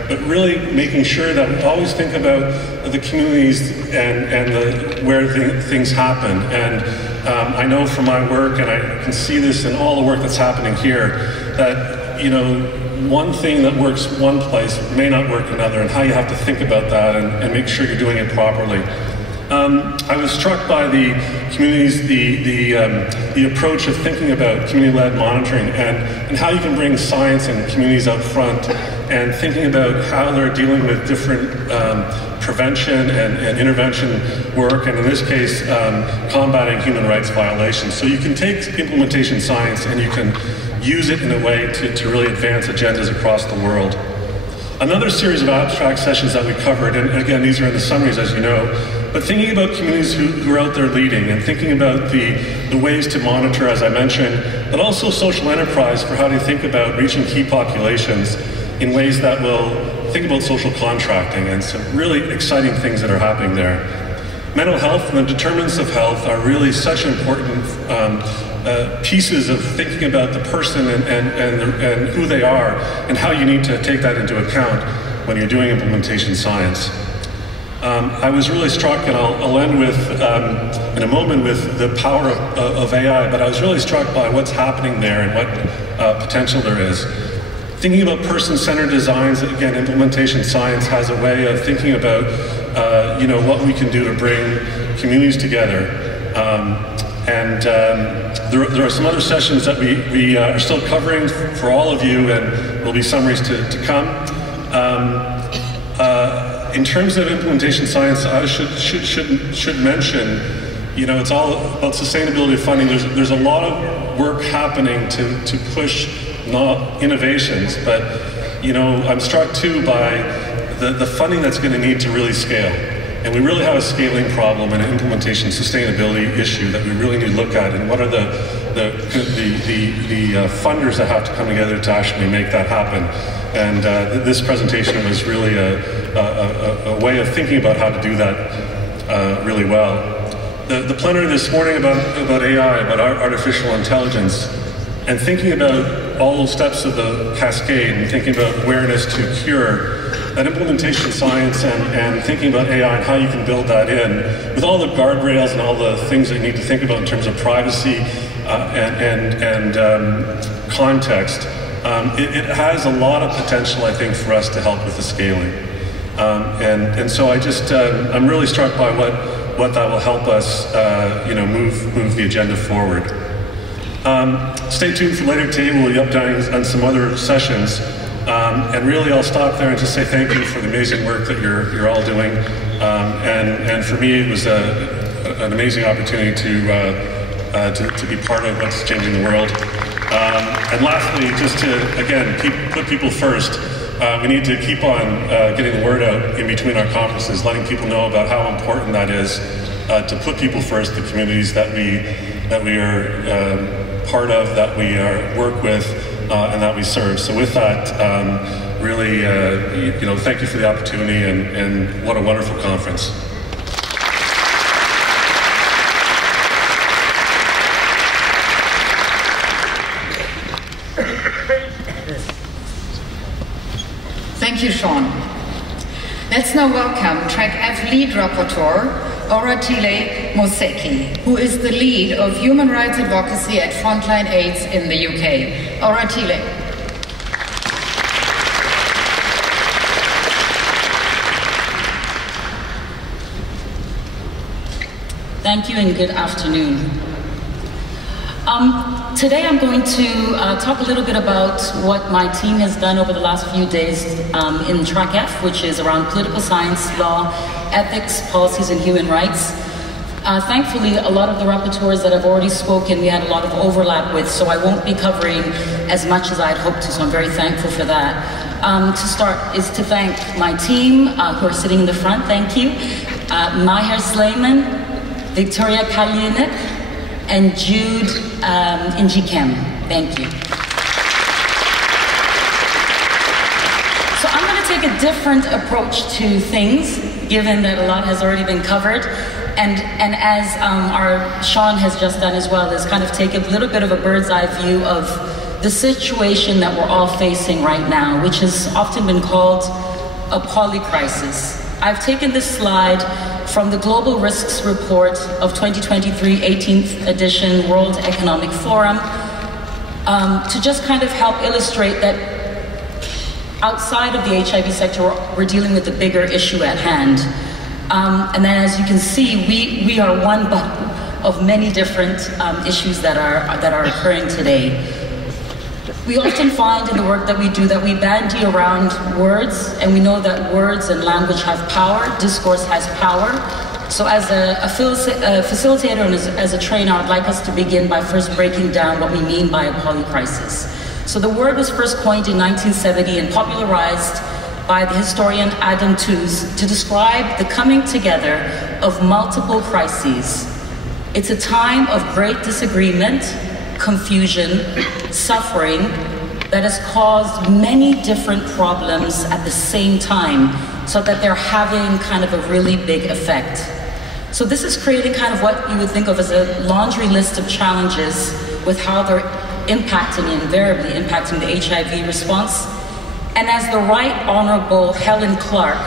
but really making sure that we always think about the communities and where things happen. And I know from my work, and I can see this in all the work that's happening here, that, you know, one thing that works one place may not work another, and how you have to think about that and make sure you're doing it properly. I was struck by the communities, the approach of thinking about community-led monitoring and how you can bring science and communities up front, and thinking about how they're dealing with different prevention and intervention work, and in this case, combating human rights violations. So you can take implementation science and you can use it in a way to really advance agendas across the world. Another series of abstract sessions that we covered, and again, these are in the summaries, as you know, but thinking about communities who are out there leading, and thinking about the ways to monitor, as I mentioned, but also social enterprise for how to think about reaching key populations in ways that will think about social contracting, and some really exciting things that are happening there. Mental health and the determinants of health are really such important pieces of thinking about the person and who they are, and how you need to take that into account when you're doing implementation science. I was really struck, and I'll end with, in a moment, with the power of AI, but I was really struck by what's happening there and what potential there is. Thinking about person-centered designs, again, implementation science has a way of thinking about you know, what we can do to bring communities together. There are some other sessions that we are still covering for all of you, and there'll be summaries to come. In terms of implementation science, I should mention, you know, it's all about sustainability of funding. There's a lot of work happening to push innovations, but, you know, I'm struck too by the funding that's going to need to really scale. And we really have a scaling problem and an implementation sustainability issue that we really need to look at, and what are the funders that have to come together to actually make that happen. And this presentation was really a way of thinking about how to do that really well. The plenary this morning about AI, about artificial intelligence, and thinking about all those steps of the cascade, and thinking about awareness to cure, that implementation science and thinking about AI and how you can build that in, with all the guardrails and all the things that you need to think about in terms of privacy and context, it has a lot of potential, I think, for us to help with the scaling. And so I'm really struck by what that will help us, you know, move the agenda forward. Stay tuned for later today. We'll be updating on some other sessions. And really, I'll stop there and just say thank you for the amazing work that you're all doing. And for me, it was an amazing opportunity to be part of what's changing the world. And lastly, just to, again, put people first. We need to keep on getting the word out in between our conferences, letting people know about how important that is to put people first, the communities that we are part of, that we work with, and that we serve. So with that, really, you know, thank you for the opportunity, and what a wonderful conference. Thank you, Sean. Let's now welcome Track F lead rapporteur, Oratile Moseki, who is the lead of human rights advocacy at Frontline AIDS in the UK. Oratile. Thank you and good afternoon. Today I'm going to talk a little bit about what my team has done over the last few days in Track F, which is around political science, law, ethics, policies, and human rights. Thankfully, a lot of the rapporteurs that have already spoken, we had a lot of overlap with, so I won't be covering as much as I'd hoped to, so I'm very thankful for that. to start is to thank my team who are sitting in the front, thank you. Maher Sleiman, Victoria Kalienik, and Jude Injikem, thank you. So I'm going to take a different approach to things, given that a lot has already been covered. And as our Sean has just done as well, is kind of take a little bit of a bird's eye view of the situation that we're all facing right now, which has often been called a polycrisis. I've taken this slide from the Global Risks Report of 2023, 18th edition, World Economic Forum, to just kind of help illustrate that outside of the HIV sector, we're dealing with the bigger issue at hand. And then as you can see, we are one of many different issues that are occurring today. We often find in the work that we do that we bandy around words, and we know that words and language have power, discourse has power. So as a facilitator and as a trainer, I'd like us to begin by first breaking down what we mean by a polycrisis. So the word was first coined in 1970 and popularized by the historian Adam Tooze to describe the coming together of multiple crises. It's a time of great disagreement, confusion, suffering that has caused many different problems at the same time, so that they're having kind of a really big effect. So this is creating kind of what you would think of as a laundry list of challenges with how they're impacting, invariably impacting the HIV response. And as the Right Honorable Helen Clark,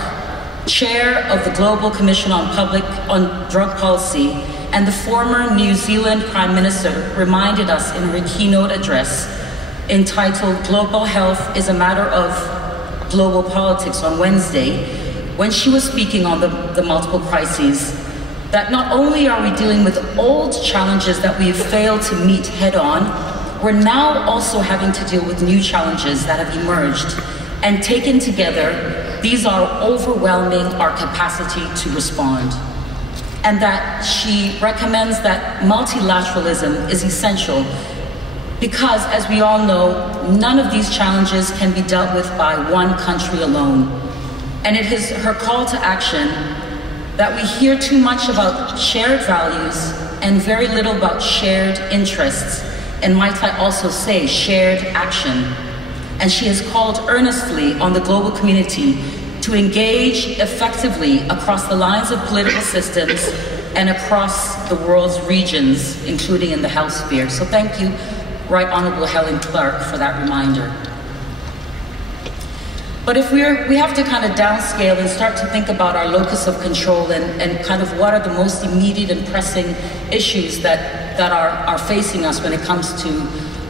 Chair of the Global Commission on Drug Policy, and the former New Zealand Prime Minister reminded us in her keynote address entitled Global Health is a Matter of Global Politics on Wednesday, when she was speaking on the multiple crises, that not only are we dealing with old challenges that we've failed to meet head on, we're now also having to deal with new challenges that have emerged. And taken together, these are overwhelming our capacity to respond. And that she recommends that multilateralism is essential because, as we all know, none of these challenges can be dealt with by one country alone. And it is her call to action that we hear too much about shared values and very little about shared interests, and might I also say shared action. And she has called earnestly on the global community to engage effectively across the lines of political systems and across the world's regions, including in the health sphere. So thank you, Right Honorable Helen Clark, for that reminder. But if we have to kind of downscale and start to think about our locus of control and kind of what are the most immediate and pressing issues that are facing us when it comes to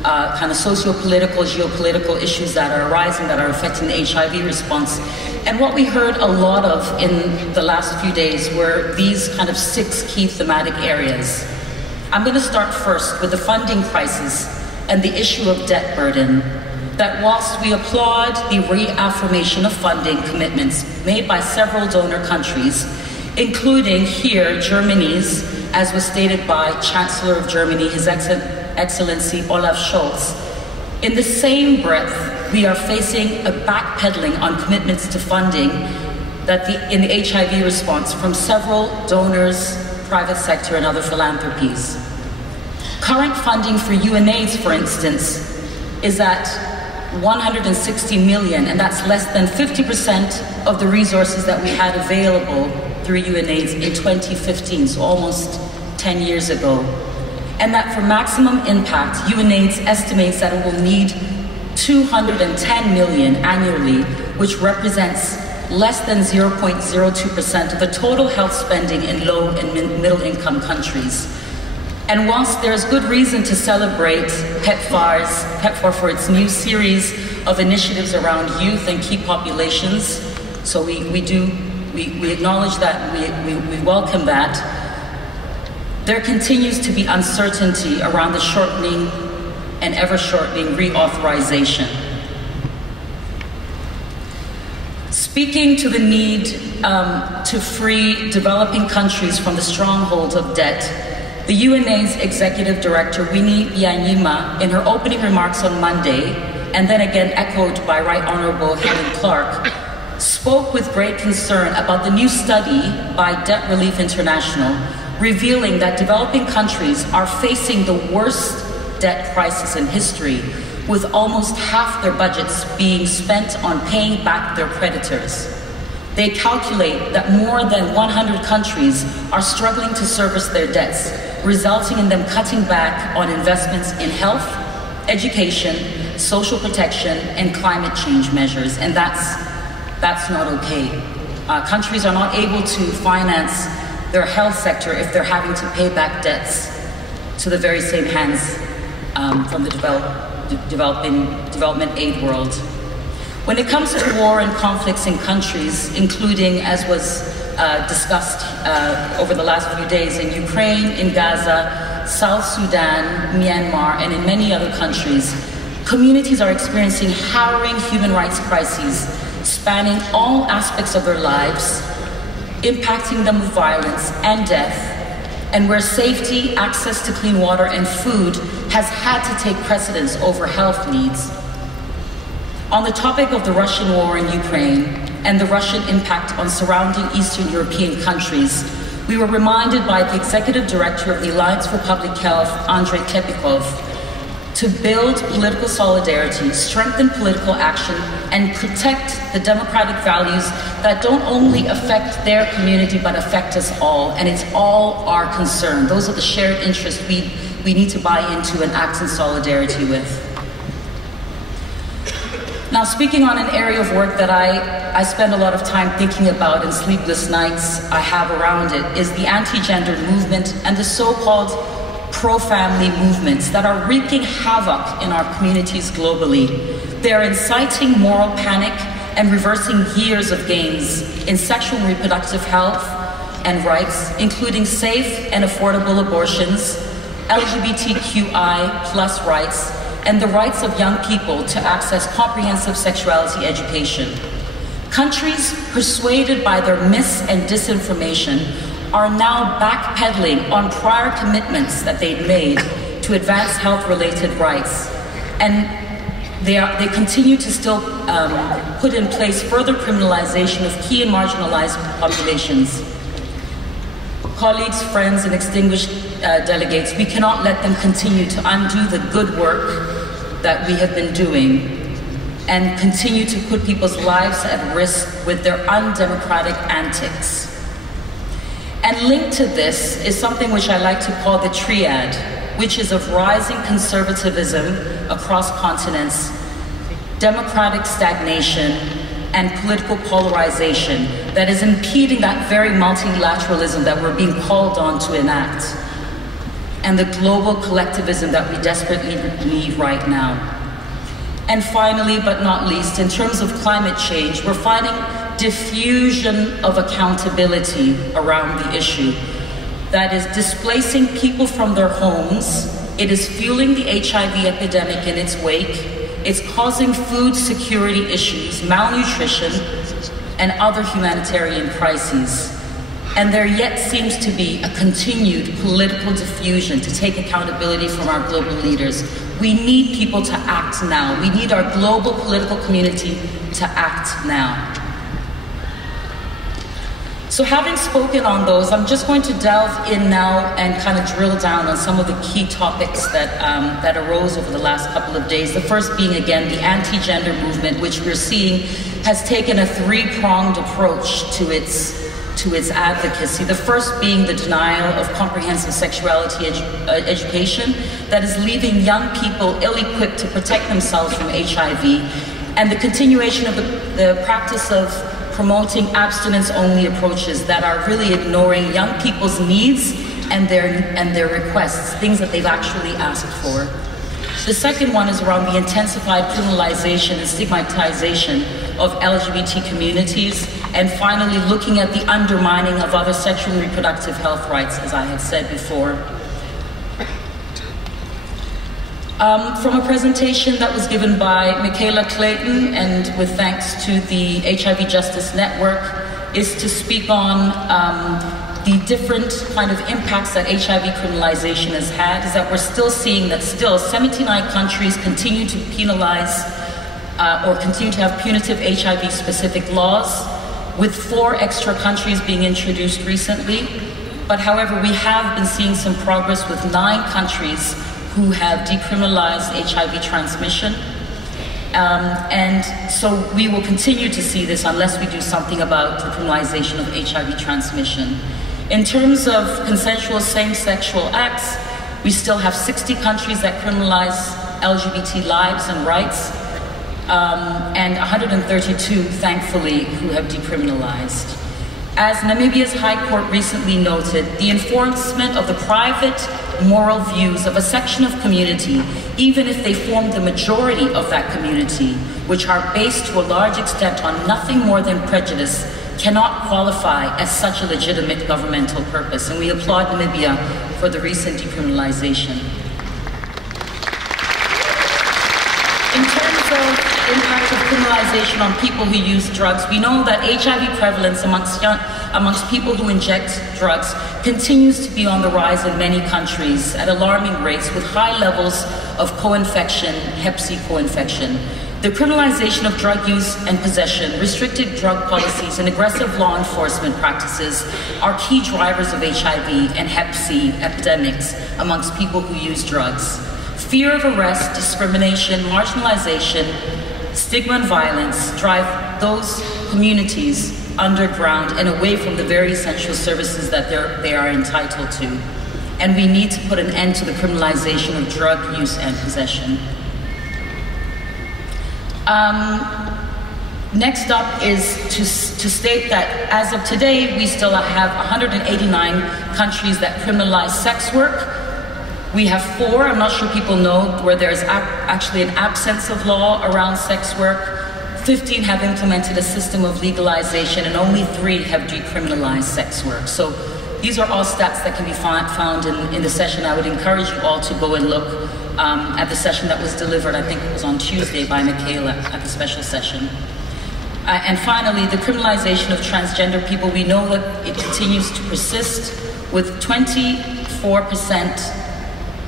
kind of socio-political, geopolitical issues that are arising, that are affecting the HIV response. And what we heard a lot of in the last few days were these kind of 6 key thematic areas. I'm going to start first with the funding crisis and the issue of debt burden. That whilst we applaud the reaffirmation of funding commitments made by several donor countries, including here Germany's, as was stated by Chancellor of Germany, His Excellency Olaf Scholz, in the same breath, we are facing a backpedaling on commitments to funding in the HIV response from several donors, private sector, and other philanthropies. Current funding for UNAIDS, for instance, is at 160 million, and that's less than 50% of the resources that we had available through UNAIDS in 2015, so almost 10 years ago. And that for maximum impact, UNAIDS estimates that it will need 210 million annually, which represents less than 0.02% of the total health spending in low and middle income countries. And whilst there's good reason to celebrate PEPFAR for its new series of initiatives around youth and key populations, so we acknowledge that, we welcome that, there continues to be uncertainty around the shortening and ever-shortening reauthorization. Speaking to the need to free developing countries from the stronghold of debt, the UNAIDS Executive Director, Winnie Byanyima, in her opening remarks on Monday, and then again echoed by Right Honorable Helen Clark, spoke with great concern about the new study by Debt Relief International, revealing that developing countries are facing the worst debt crisis in history, with almost half their budgets being spent on paying back their creditors. They calculate that more than 100 countries are struggling to service their debts, resulting in them cutting back on investments in health, education, social protection, and climate change measures, and that's not okay. Countries are not able to finance their health sector if they're having to pay back debts to the very same hands from the development aid world. When it comes to war and conflicts in countries, including, as was discussed over the last few days, in Ukraine, in Gaza, South Sudan, Myanmar, and in many other countries, communities are experiencing harrowing human rights crises spanning all aspects of their lives, impacting them with violence and death, and where safety, access to clean water, and food has had to take precedence over health needs. On the topic of the Russian war in Ukraine and the Russian impact on surrounding Eastern European countries, we were reminded by the Executive Director of the Alliance for Public Health, Andrei Kepikov, to build political solidarity, strengthen political action, and protect the democratic values that don't only affect their community but affect us all, and it's all our concern. Those are the shared interests we need to buy into and act in solidarity with. Now, speaking on an area of work that I spend a lot of time thinking about and sleepless nights I have around it is the anti-gender movement and the so-called pro-family movements that are wreaking havoc in our communities globally. They're inciting moral panic and reversing years of gains in sexual and reproductive health and rights, including safe and affordable abortions, LGBTQI+ rights, and the rights of young people to access comprehensive sexuality education. Countries persuaded by their mis- and disinformation are now backpedaling on prior commitments that they'd made to advance health-related rights. And they continue to still put in place further criminalization of key and marginalized populations. Colleagues, friends, and extinguished delegates, we cannot let them continue to undo the good work that we have been doing and continue to put people's lives at risk with their undemocratic antics. And linked to this is something which I like to call the triad, which is of rising conservatism across continents, democratic stagnation, and political polarization that is impeding that very multilateralism that we're being called on to enact, and the global collectivism that we desperately need right now. And finally, but not least, in terms of climate change, we're finding diffusion of accountability around the issue that is displacing people from their homes. It is fueling the HIV epidemic in its wake. It's causing food security issues, malnutrition, and other humanitarian crises. And there yet seems to be a continued political diffusion to take accountability from our global leaders. We need people to act now. We need our global political community to act now. So having spoken on those, I'm just going to delve in now and kind of drill down on some of the key topics that arose over the last couple of days. The first being, again, the anti-gender movement, which we're seeing has taken a three-pronged approach to its advocacy. The first being the denial of comprehensive sexuality education that is leaving young people ill-equipped to protect themselves from HIV, and the continuation of the practice of promoting abstinence-only approaches that are really ignoring young people's needs and their requests, things that they've actually asked for. The second one is around the intensified criminalization and stigmatization of LGBT communities, and finally looking at the undermining of other sexual and reproductive health rights, as I had said before. From a presentation that was given by Michaela Clayton, and with thanks to the HIV Justice Network, is to speak on the different kind of impacts that HIV criminalization has had is that we're still seeing that still 79 countries continue to penalize or continue to have punitive HIV-specific laws, with 4 extra countries being introduced recently. But however, we have been seeing some progress with 9 countries who have decriminalized HIV transmission. And so we will continue to see this unless we do something about the criminalization of HIV transmission. In terms of consensual same-sexual acts, we still have 60 countries that criminalize LGBT lives and rights, and 132, thankfully, who have decriminalized. As Namibia's High Court recently noted, the enforcement of the private moral views of a section of community, even if they form the majority of that community, which are based to a large extent on nothing more than prejudice, cannot qualify as such a legitimate governmental purpose. And we applaud Namibia for the recent decriminalization. In terms of impact of criminalization on people who use drugs, we know that HIV prevalence amongst people who inject drugs continues to be on the rise in many countries at alarming rates, with high levels of co-infection, Hep C co-infection. The criminalization of drug use and possession, restricted drug policies, and aggressive law enforcement practices are key drivers of HIV and Hep C epidemics amongst people who use drugs. Fear of arrest, discrimination, marginalization, stigma and violence drive those communities underground and away from the very essential services that they are entitled to. And we need to put an end to the criminalization of drug use and possession. Next up is to state that as of today, we still have 189 countries that criminalize sex work. We have 4, I'm not sure people know, where there's actually an absence of law around sex work. 15 have implemented a system of legalization, and only 3 have decriminalized sex work. So these are all stats that can be found in the session. I would encourage you all to go and look at the session that was delivered, I think it was on Tuesday, by Michaela at the special session. And finally, the criminalization of transgender people. We know that it continues to persist, with 24%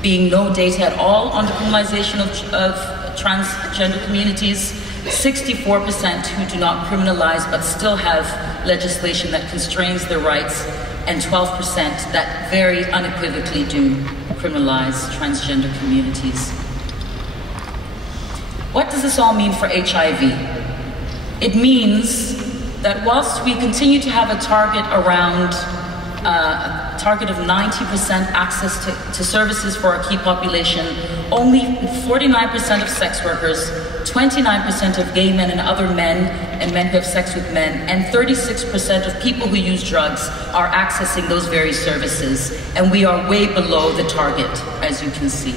being no data at all on the criminalization of transgender communities, 64% who do not criminalize but still have legislation that constrains their rights, and 12% that very unequivocally do criminalize transgender communities. What does this all mean for HIV? It means that whilst we continue to have a target around target of 90% access to services for our key population, only 49% of sex workers, 29% of gay men and other men and men who have sex with men, and 36% of people who use drugs are accessing those very services. And we are way below the target, as you can see.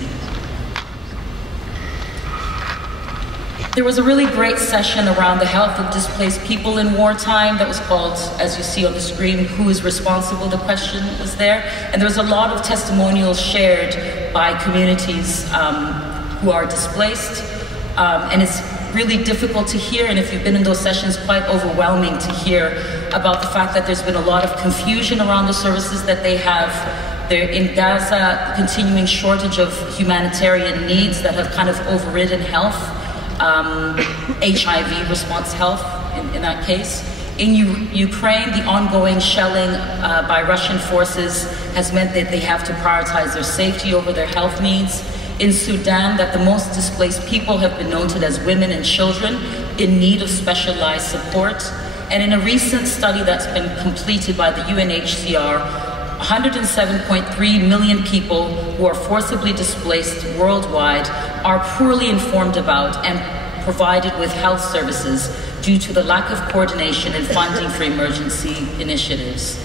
There was a really great session around the health of displaced people in wartime that was called, as you see on the screen, Who is Responsible? The question was there. And there was a lot of testimonials shared by communities who are displaced. And it's really difficult to hear, and if you've been in those sessions, quite overwhelming to hear about the fact that there's been a lot of confusion around the services that they have. They're in Gaza, continuing shortage of humanitarian needs that have kind of overridden health. HIV response health in that case. In Ukraine, the ongoing shelling by Russian forces has meant that they have to prioritize their safety over their health needs. In Sudan, that the most displaced people have been noted as women and children in need of specialized support. And in a recent study that's been completed by the UNHCR, 107.3 million people who are forcibly displaced worldwide are poorly informed about and provided with health services due to the lack of coordination and funding for emergency initiatives.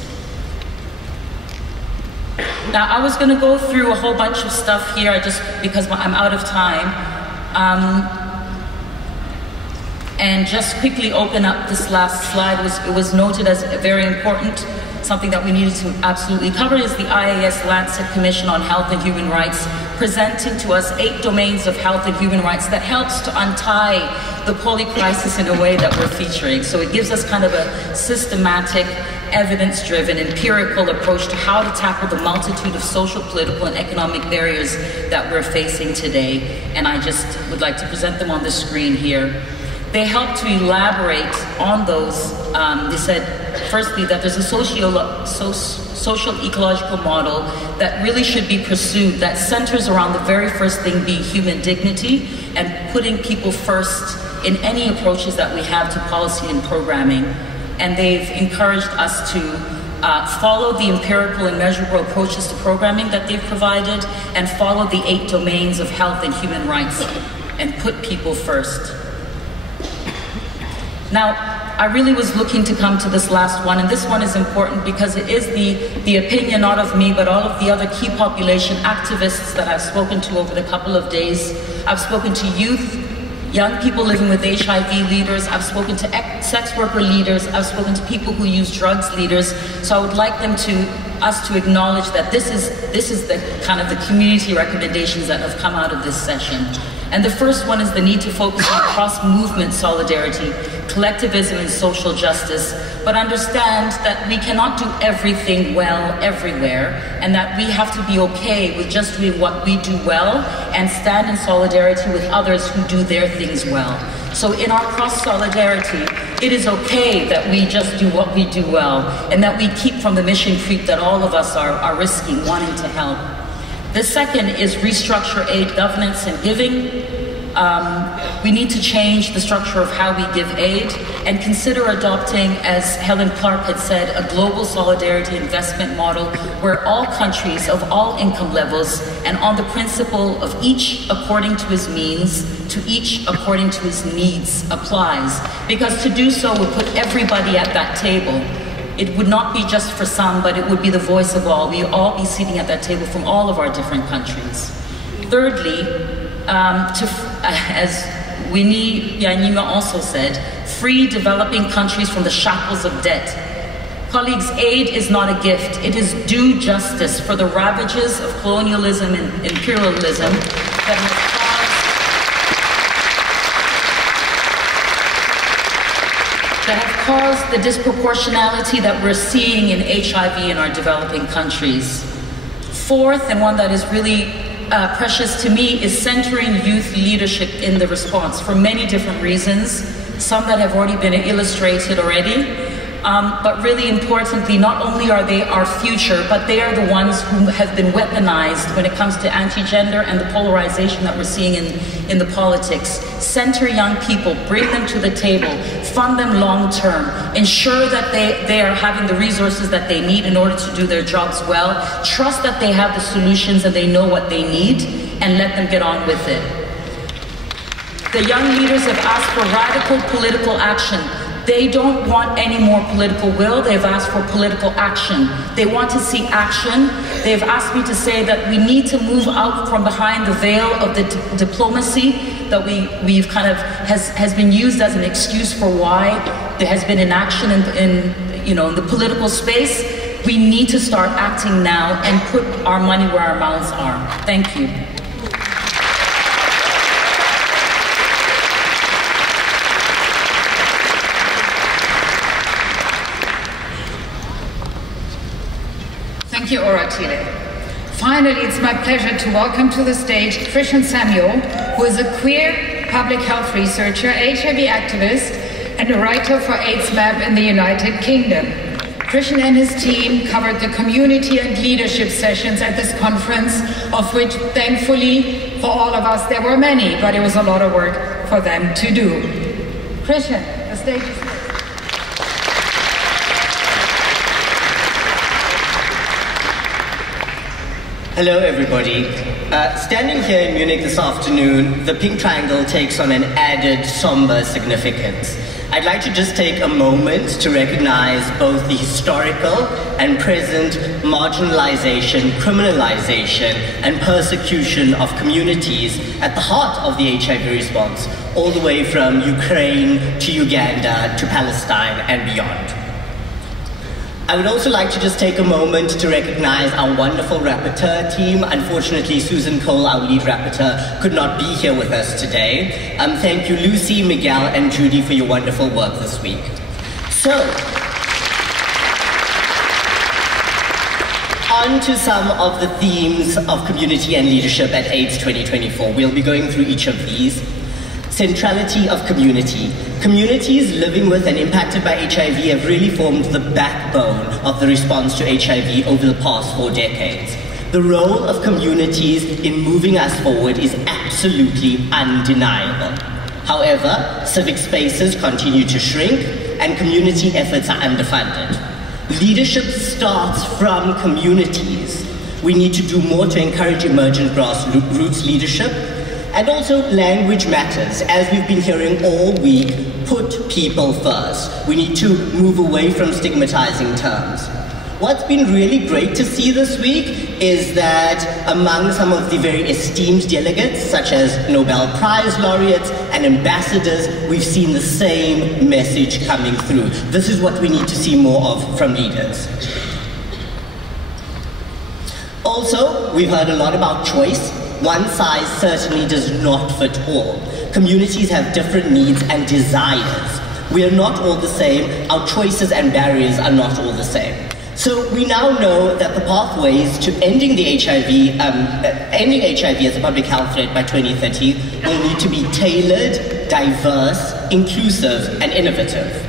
Now, I was going to go through a whole bunch of stuff here because I'm out of time. And just quickly open up this last slide. It was noted as very important. Something that we needed to absolutely cover is the IAS Lancet Commission on Health and Human Rights, presenting to us 8 domains of health and human rights that helps to untie the poly crisis in a way that we're featuring. So it gives us kind of a systematic evidence-driven, empirical approach to how to tackle the multitude of social, political, and economic barriers that we're facing today. And I just would like to present them on the screen here. They help to elaborate on those. They said, firstly, that there's a social ecological model that really should be pursued, that centers around the very first thing being human dignity and putting people first in any approaches that we have to policy and programming. And they've encouraged us to follow the empirical and measurable approaches to programming that they've provided and follow the 8 domains of health and human rights and put people first. Now, I really was looking to come to this last one, and this one is important because it is the opinion not of me, but all of the other key population activists that I've spoken to over the couple of days. I've spoken to youth, young people living with HIV leaders, I've spoken to sex worker leaders, I've spoken to people who use drugs leaders. So I would like us to acknowledge that this is the kind of the community recommendations that have come out of this session. And the first one is the need to focus on cross-movement solidarity, collectivism, and social justice, but understand that we cannot do everything well everywhere, and that we have to be okay with just doing what we do well and stand in solidarity with others who do their things well. So in our cross-solidarity, it is okay that we just do what we do well, and that we keep from the mission creep that all of us are risking, wanting to help. The second is restructure aid governance and giving. We need to change the structure of how we give aid and consider adopting, as Helen Clark had said, a global solidarity investment model where all countries of all income levels and on the principle of each according to his means, to each according to his needs applies. Because to do so would put everybody at that table. It would not be just for some, but it would be the voice of all. We'd all be sitting at that table from all of our different countries. Thirdly, as Winnie Byanyima also said, free developing countries from the shackles of debt. Colleagues, aid is not a gift. It is due justice for the ravages of colonialism and imperialism that have caused the disproportionality that we're seeing in HIV in our developing countries. Fourth, and one that is really precious to me, is centering youth leadership in the response for many different reasons, some that have already been illustrated already. But really importantly, not only are they our future, but they are the ones who have been weaponized when it comes to anti-gender and the polarization that we're seeing in the politics. Center young people, bring them to the table, fund them long-term, ensure that they are having the resources that they need in order to do their jobs well, trust that they have the solutions and they know what they need, and let them get on with it. The young leaders have asked for radical political action. They don't want any more political will, they've asked for political action. They want to see action. They've asked me to say that we need to move out from behind the veil of the diplomacy that we've kind of, has been used as an excuse for why there has been inaction in the political space. We need to start acting now and put our money where our mouths are. Thank you. Thank you, Oratile. Finally, it's my pleasure to welcome to the stage Krishen Samuel, who is a queer public health researcher, HIV activist, and a writer for AIDS Map in the United Kingdom. Krishen and his team covered the community and leadership sessions at this conference, of which, thankfully, for all of us, there were many, but it was a lot of work for them to do. Krishen, the stage is yours. Hello, everybody. Standing here in Munich this afternoon, the pink triangle takes on an added somber significance. I'd like to just take a moment to recognize both the historical and present marginalization, criminalization, and persecution of communities at the heart of the HIV response, all the way from Ukraine to Uganda to Palestine and beyond. I would also like to just take a moment to recognize our wonderful rapporteur team. Unfortunately, Susan Cole, our lead rapporteur, could not be here with us today. Thank you, Lucy, Miguel, and Judy for your wonderful work this week. So, On to some of the themes of community and leadership at AIDS 2024. We'll be going through each of these. Centrality of community. Communities living with and impacted by HIV have really formed the backbone of the response to HIV over the past 4 decades. The role of communities in moving us forward is absolutely undeniable. However, civic spaces continue to shrink and community efforts are underfunded. Leadership starts from communities. We need to do more to encourage emergent grassroots leadership. And also, language matters. As we've been hearing all week, put people first. We need to move away from stigmatizing terms. What's been really great to see this week is that among some of the very esteemed delegates, such as Nobel Prize laureates and ambassadors, we've seen the same message coming through. This is what we need to see more of from leaders. Also, we've heard a lot about choice. One size certainly does not fit all. Communities have different needs and desires. We are not all the same. Our choices and barriers are not all the same. So we now know that the pathways to ending the ending HIV as a public health threat by 2030 will need to be tailored, diverse, inclusive, and innovative.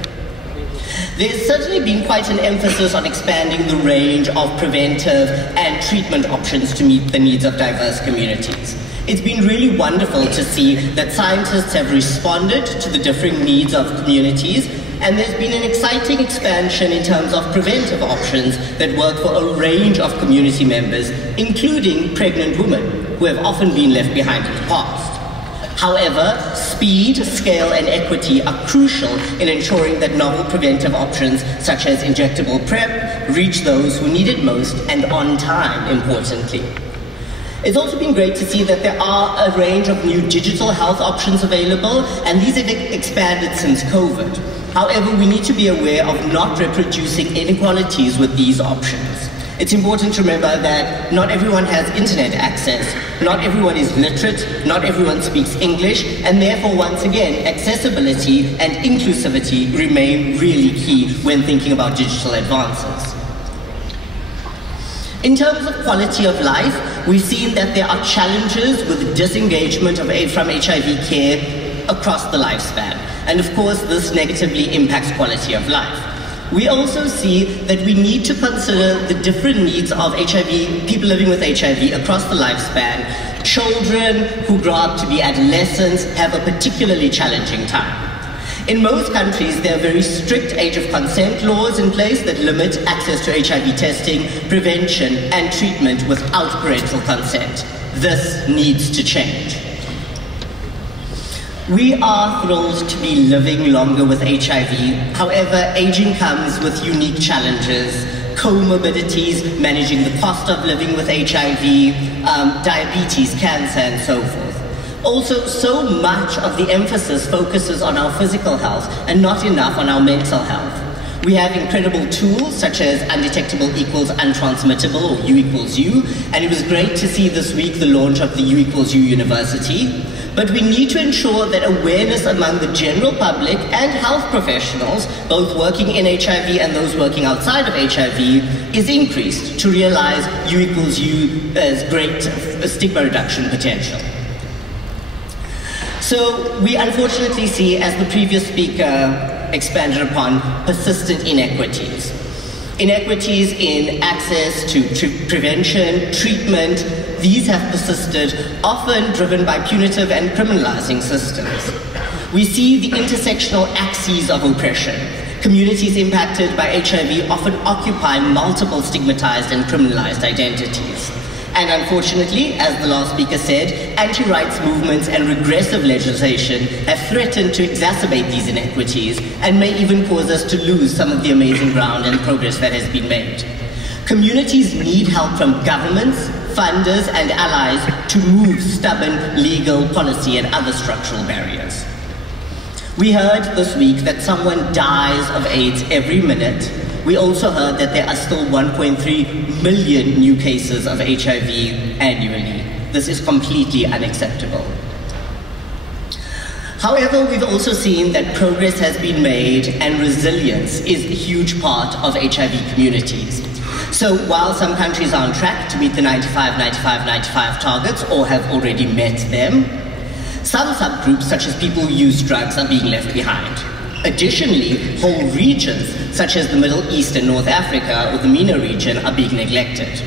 There's certainly been quite an emphasis on expanding the range of preventive and treatment options to meet the needs of diverse communities. It's been really wonderful to see that scientists have responded to the differing needs of communities, and there's been an exciting expansion in terms of preventive options that work for a range of community members, including pregnant women, who have often been left behind in the past. However, speed, scale, and equity are crucial in ensuring that novel preventive options, such as injectable PrEP, reach those who need it most and on time, importantly. It's also been great to see that there are a range of new digital health options available, and these have expanded since COVID. However, we need to be aware of not reproducing inequalities with these options. It's important to remember that not everyone has internet access, not everyone is literate, not everyone speaks English, and therefore, once again, accessibility and inclusivity remain really key when thinking about digital advances. In terms of quality of life, we've seen that there are challenges with disengagement from HIV care across the lifespan. And of course, this negatively impacts quality of life. We also see that we need to consider the different needs of people living with HIV across the lifespan. Children who grow up to be adolescents have a particularly challenging time. In most countries, there are very strict age of consent laws in place that limit access to HIV testing, prevention, and treatment without parental consent. This needs to change. We are thrilled to be living longer with HIV. However, aging comes with unique challenges, comorbidities, managing the cost of living with HIV, diabetes, cancer, and so forth. Also, so much of the emphasis focuses on our physical health and not enough on our mental health. We have incredible tools such as undetectable equals untransmittable, or U equals U, and it was great to see this week the launch of the U equals U University. But we need to ensure that awareness among the general public and health professionals, both working in HIV and those working outside of HIV, is increased to realize U equals U as great stigma reduction potential. So we unfortunately see, as the previous speaker expanded upon, persistent inequities. Inequities in access to prevention, treatment, these have persisted, often driven by punitive and criminalizing systems. We see the intersectional axes of oppression. Communities impacted by HIV often occupy multiple stigmatized and criminalized identities. And unfortunately, as the last speaker said, anti-rights movements and regressive legislation have threatened to exacerbate these inequities and may even cause us to lose some of the amazing ground and progress that has been made. Communities need help from governments, funders, and allies to move stubborn legal, policy, and other structural barriers. We heard this week that someone dies of AIDS every minute. We also heard that there are still 1.3 million new cases of HIV annually. This is completely unacceptable. However, we've also seen that progress has been made and resilience is a huge part of HIV communities. So while some countries are on track to meet the 95-95-95 targets or have already met them, some subgroups, such as people who use drugs, are being left behind. Additionally, whole regions, such as the Middle East and North Africa, or the MENA region, are being neglected.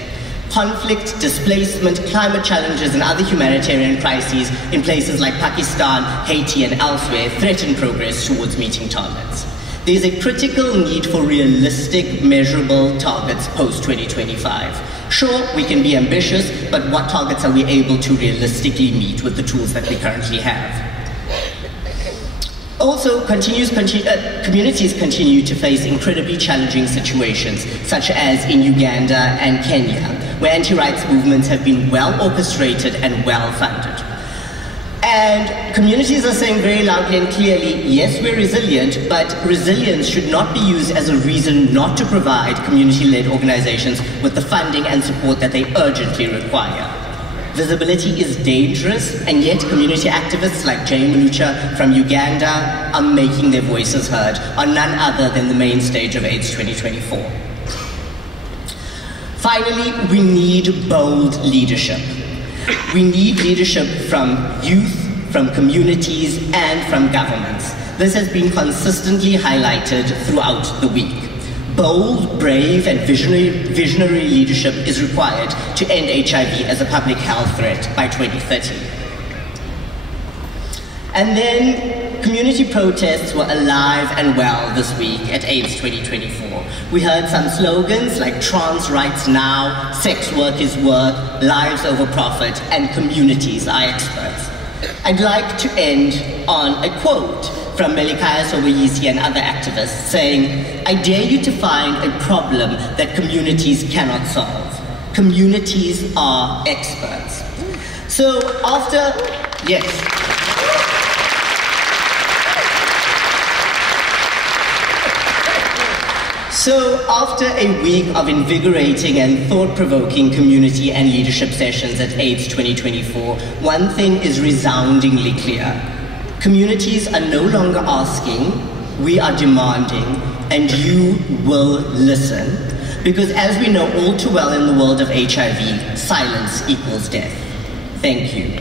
Conflict, displacement, climate challenges, and other humanitarian crises in places like Pakistan, Haiti, and elsewhere threaten progress towards meeting targets. There is a critical need for realistic, measurable targets post-2025. Sure, we can be ambitious, but what targets are we able to realistically meet with the tools that we currently have? Also, communities continue to face incredibly challenging situations, such as in Uganda and Kenya, where anti-rights movements have been well orchestrated and well funded. And communities are saying very loudly and clearly, yes, we're resilient, but resilience should not be used as a reason not to provide community-led organizations with the funding and support that they urgently require. Visibility is dangerous, and yet community activists like Jay Malucha from Uganda are making their voices heard on none other than the main stage of AIDS 2024. Finally, we need bold leadership. We need leadership from youth, from communities, and from governments. This has been consistently highlighted throughout the week. Bold, brave, and visionary leadership is required to end HIV as a public health threat by 2030. And then, community protests were alive and well this week at AIDS 2024. We heard some slogans like trans rights now, sex work is work, lives over profit, and communities are experts. I'd like to end on a quote from Melikaya Soboyisi and other activists saying, "I dare you to find a problem that communities cannot solve. Communities are experts." So after a week of invigorating and thought-provoking community and leadership sessions at AIDS 2024, one thing is resoundingly clear. Communities are no longer asking, we are demanding, and you will listen. Because as we know all too well in the world of HIV, silence equals death. Thank you.